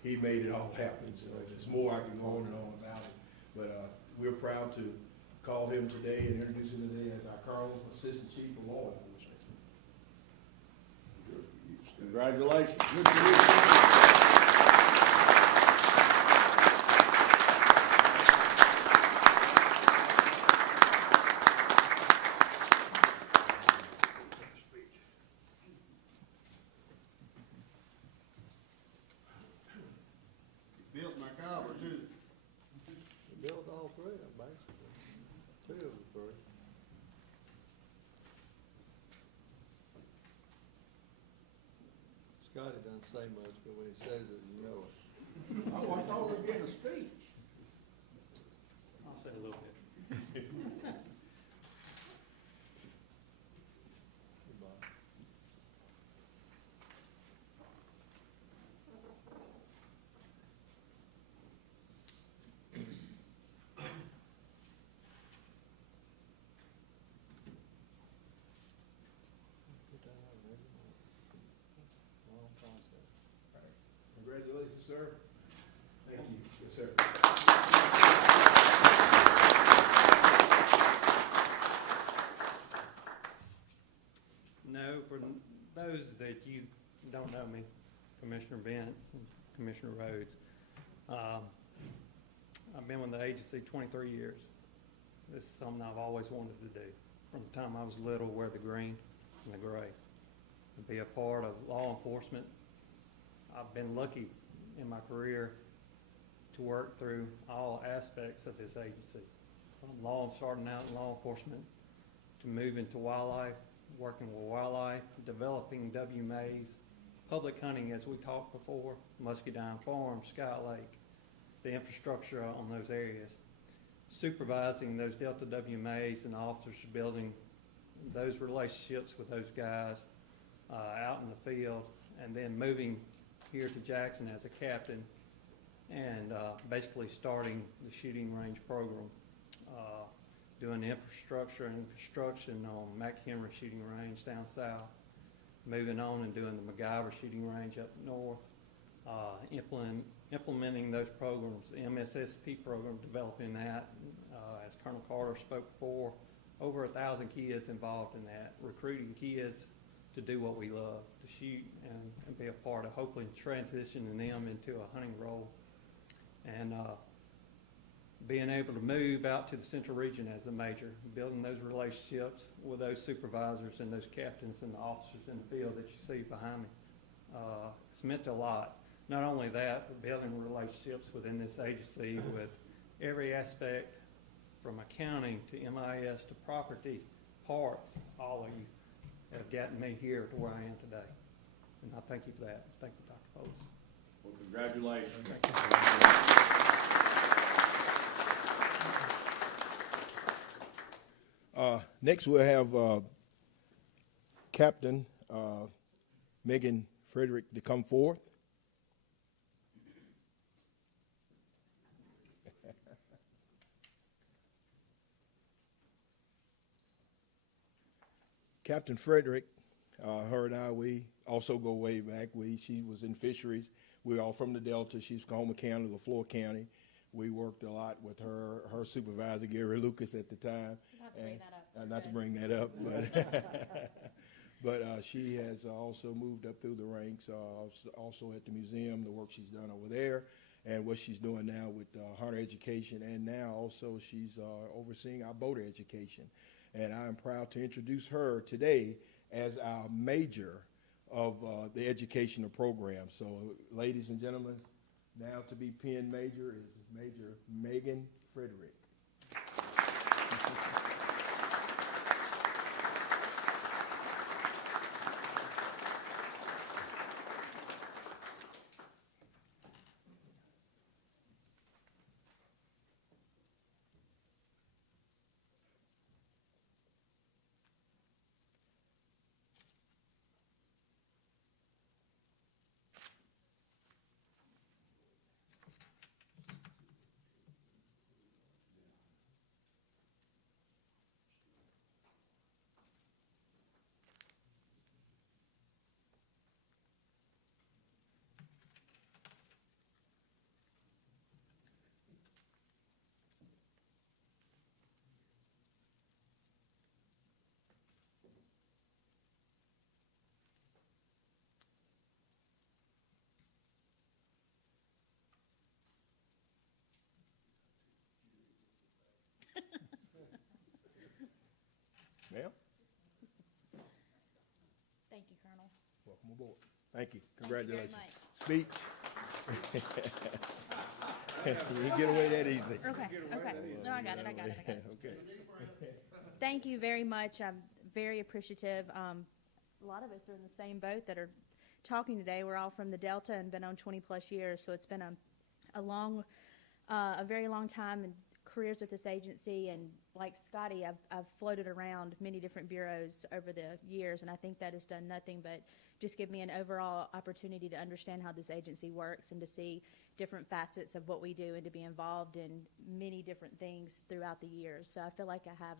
he made it all happen. So there's more I can go on and on about it, but we're proud to call him today and introduce him today as our Colonel, Assistant Chief of Law Enforcement. Good for you, Scott. Congratulations. Good for you. to say much, but when he says it, you know it. Oh, I thought we were getting a speech. I'll say a little bit. Goodbye. Long process. Congratulations, sir. Thank you. Yes, sir. No, for those that you don't know me, Commissioner Bent and Commissioner Rhodes, I've been with the agency 23 years. This is something I've always wanted to do. From the time I was little, wear the green and the gray. To be a part of law enforcement. I've been lucky in my career to work through all aspects of this agency. From starting out in law enforcement, to moving to wildlife, working with wildlife, developing WMAs, public hunting, as we talked before, Muscadine Farm, Sky Lake, the infrastructure on those areas, supervising those Delta WMAs and officers, building those relationships with those guys out in the field, and then moving here to Jackson as a captain and basically starting the shooting range program, doing infrastructure and construction on McHenry shooting range down south, moving on and doing the MacGyver shooting range up north, implementing those programs, the MSSP program, developing that, as Colonel Carter spoke before, over 1,000 kids involved in that, recruiting kids to do what we love, to shoot and be a part of hopefully transitioning them into a hunting role. And being able to move out to the central region as a major, building those relationships with those supervisors and those captains and the officers in the field that you see behind me. It's meant a lot. Not only that, but building relationships within this agency with every aspect from accounting to MIS to property, parks, all of you have gotten me here to where I am today. And I thank you for that. Thank you, Dr. Foles. Well, congratulations. Next, we'll have Captain Megan Frederick to come forth. Captain Frederick, her and I, we also go way back. She was in fisheries. We're all from the Delta. She's Oklahoma County, LaFleur County. We worked a lot with her supervisor, Gary Lucas, at the time. Not to bring that up, but she has also moved up through the ranks, also at the museum, the work she's done over there, and what she's doing now with hunter education, and now also she's overseeing our boater education. And I'm proud to introduce her today as our major of the educational program. So, ladies and gentlemen, now to be Penn Major is Major Megan Frederick. Ma'am? Thank you, Colonel. Welcome aboard. Thank you. Congratulations. Thank Speech. You didn't get away that easy. Okay. No, I got it. Okay. Thank you very much. I'm very appreciative. A lot of us are in the same boat that are talking today, we're all from the Delta and been on 20-plus years, so it's been a very long time in careers with this agency. And like Scotty, I've floated around many different bureaus over the years, and I think that has done nothing but just give me an overall opportunity to understand how this agency works and to see different facets of what we do and to be involved in many different things throughout the years. So I feel like I have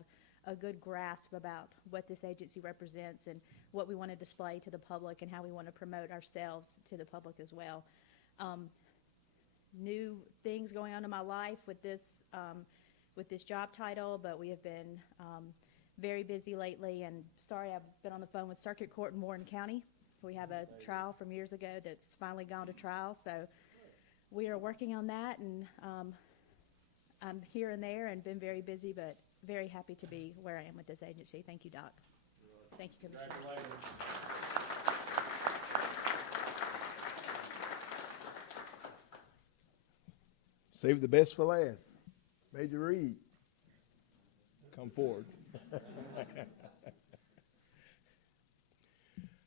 a good grasp about what this agency represents and what we want to display to the public and how we want to promote ourselves to the public as well. New things going on in my life with this job title, but we have been very busy lately. And sorry, I've been on the phone with Circuit Court in Morrison County. We have a trial from years ago that's finally gone to trial, so we are working on that, and I'm here and there and been very busy, but very happy to be where I am with this agency. Thank you, Doc. Thank you, Commissioner. Save the best for last. Major Reed, come forward.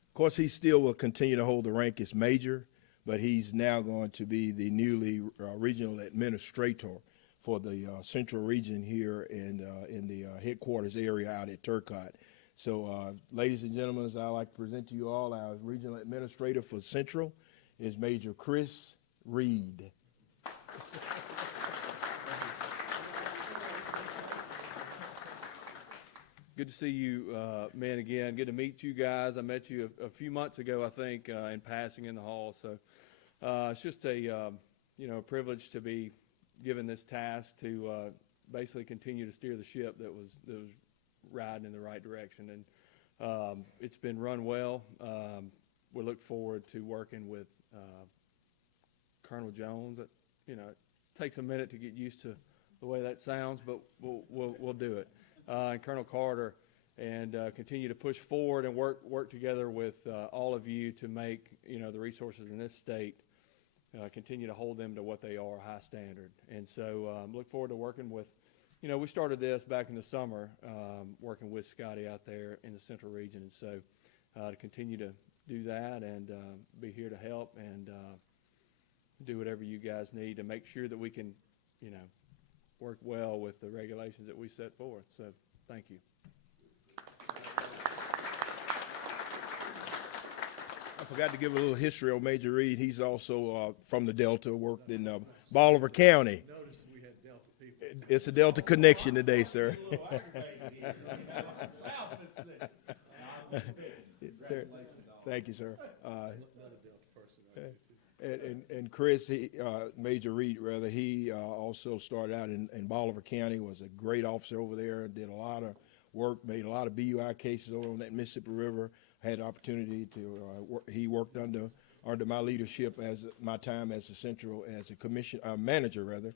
Of course, he still will continue to hold the rank as major, but he's now going to be the newly regional administrator for the central region here in the headquarters area out at Turcotte. So, ladies and gentlemen, I'd like to present to you all our regional administrator for Central is Major Chris Reed. Good to see you, men, again. Good to meet you guys. I met you a few months ago, I think, in passing in the hall. So it's just a privilege to be given this task to basically continue to steer the ship that was riding in the right direction. And it's been run well. We look forward to working with Colonel Jones. It takes a minute to get used to the way that sounds, but we'll do it. And Colonel Carter, and continue to push forward and work together with all of you to make the resources in this state continue to hold them to what they are, high standard. And so look forward to working with. We started this back in the summer, working with Scotty out there in the central region, and so to continue to do that and be here to help and do whatever you guys need to make sure that we can, work well with the regulations that we set forth. So, thank you. I forgot to give a little history on Major Reed. He's also from the Delta, worked in Bolivar County. It's a Delta connection today, sir. Thank you, sir. And Chris, Major Reed, rather, he also started out in Bolivar County, was a great officer over there, did a lot of work, made a lot of BUI cases over on that Mississippi River, had the opportunity to he worked under my leadership as my time as a manager, rather,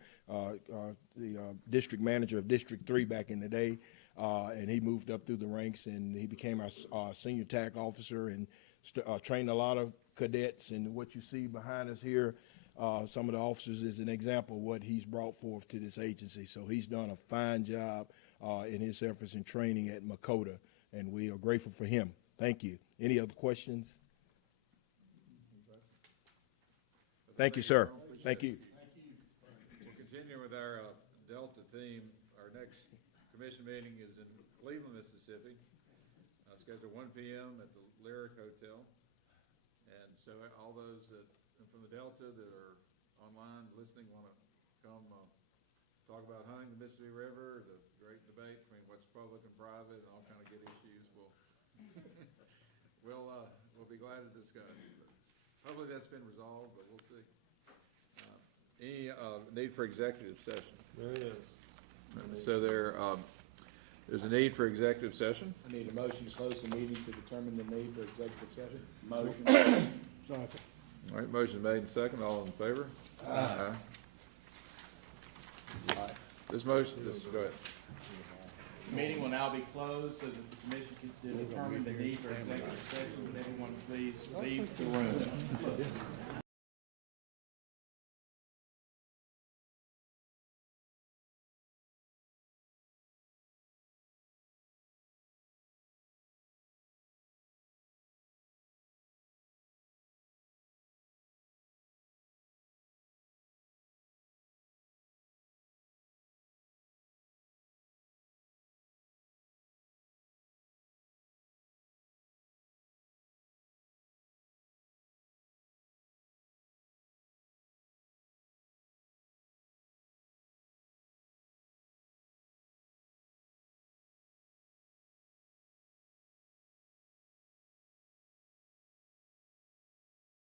the district manager of District 3 back in the day, and he moved up through the ranks, and he became our senior TAC officer and trained a lot of cadets. And what you see behind us here, some of the officers, is an example of what he's brought forth to this agency. So he's done a fine job in his efforts in training at Makota, and we are grateful for him. Thank you. Any other questions? Thank you, sir. Thank you. We'll continue with our Delta theme. Our next commission meeting is in Cleveland, Mississippi. Scheduled 1 p.m. at the Lyric Hotel. And so all those that from the Delta that are online listening want to come talk about hunting the Mississippi River, the great debate between what's public and private and all kind of good issues. We'll be glad to discuss. But hopefully that's been resolved, but we'll see. Any need for executive session? There is. So there's a need for executive session. I need a motion to close the meeting to determine the need for executive session. Motion. All right, motion made and second. All in favor? Aye. This motion, go ahead. The meeting will now be closed so that the commission can determine the need for executive session. Would everyone please leave the room?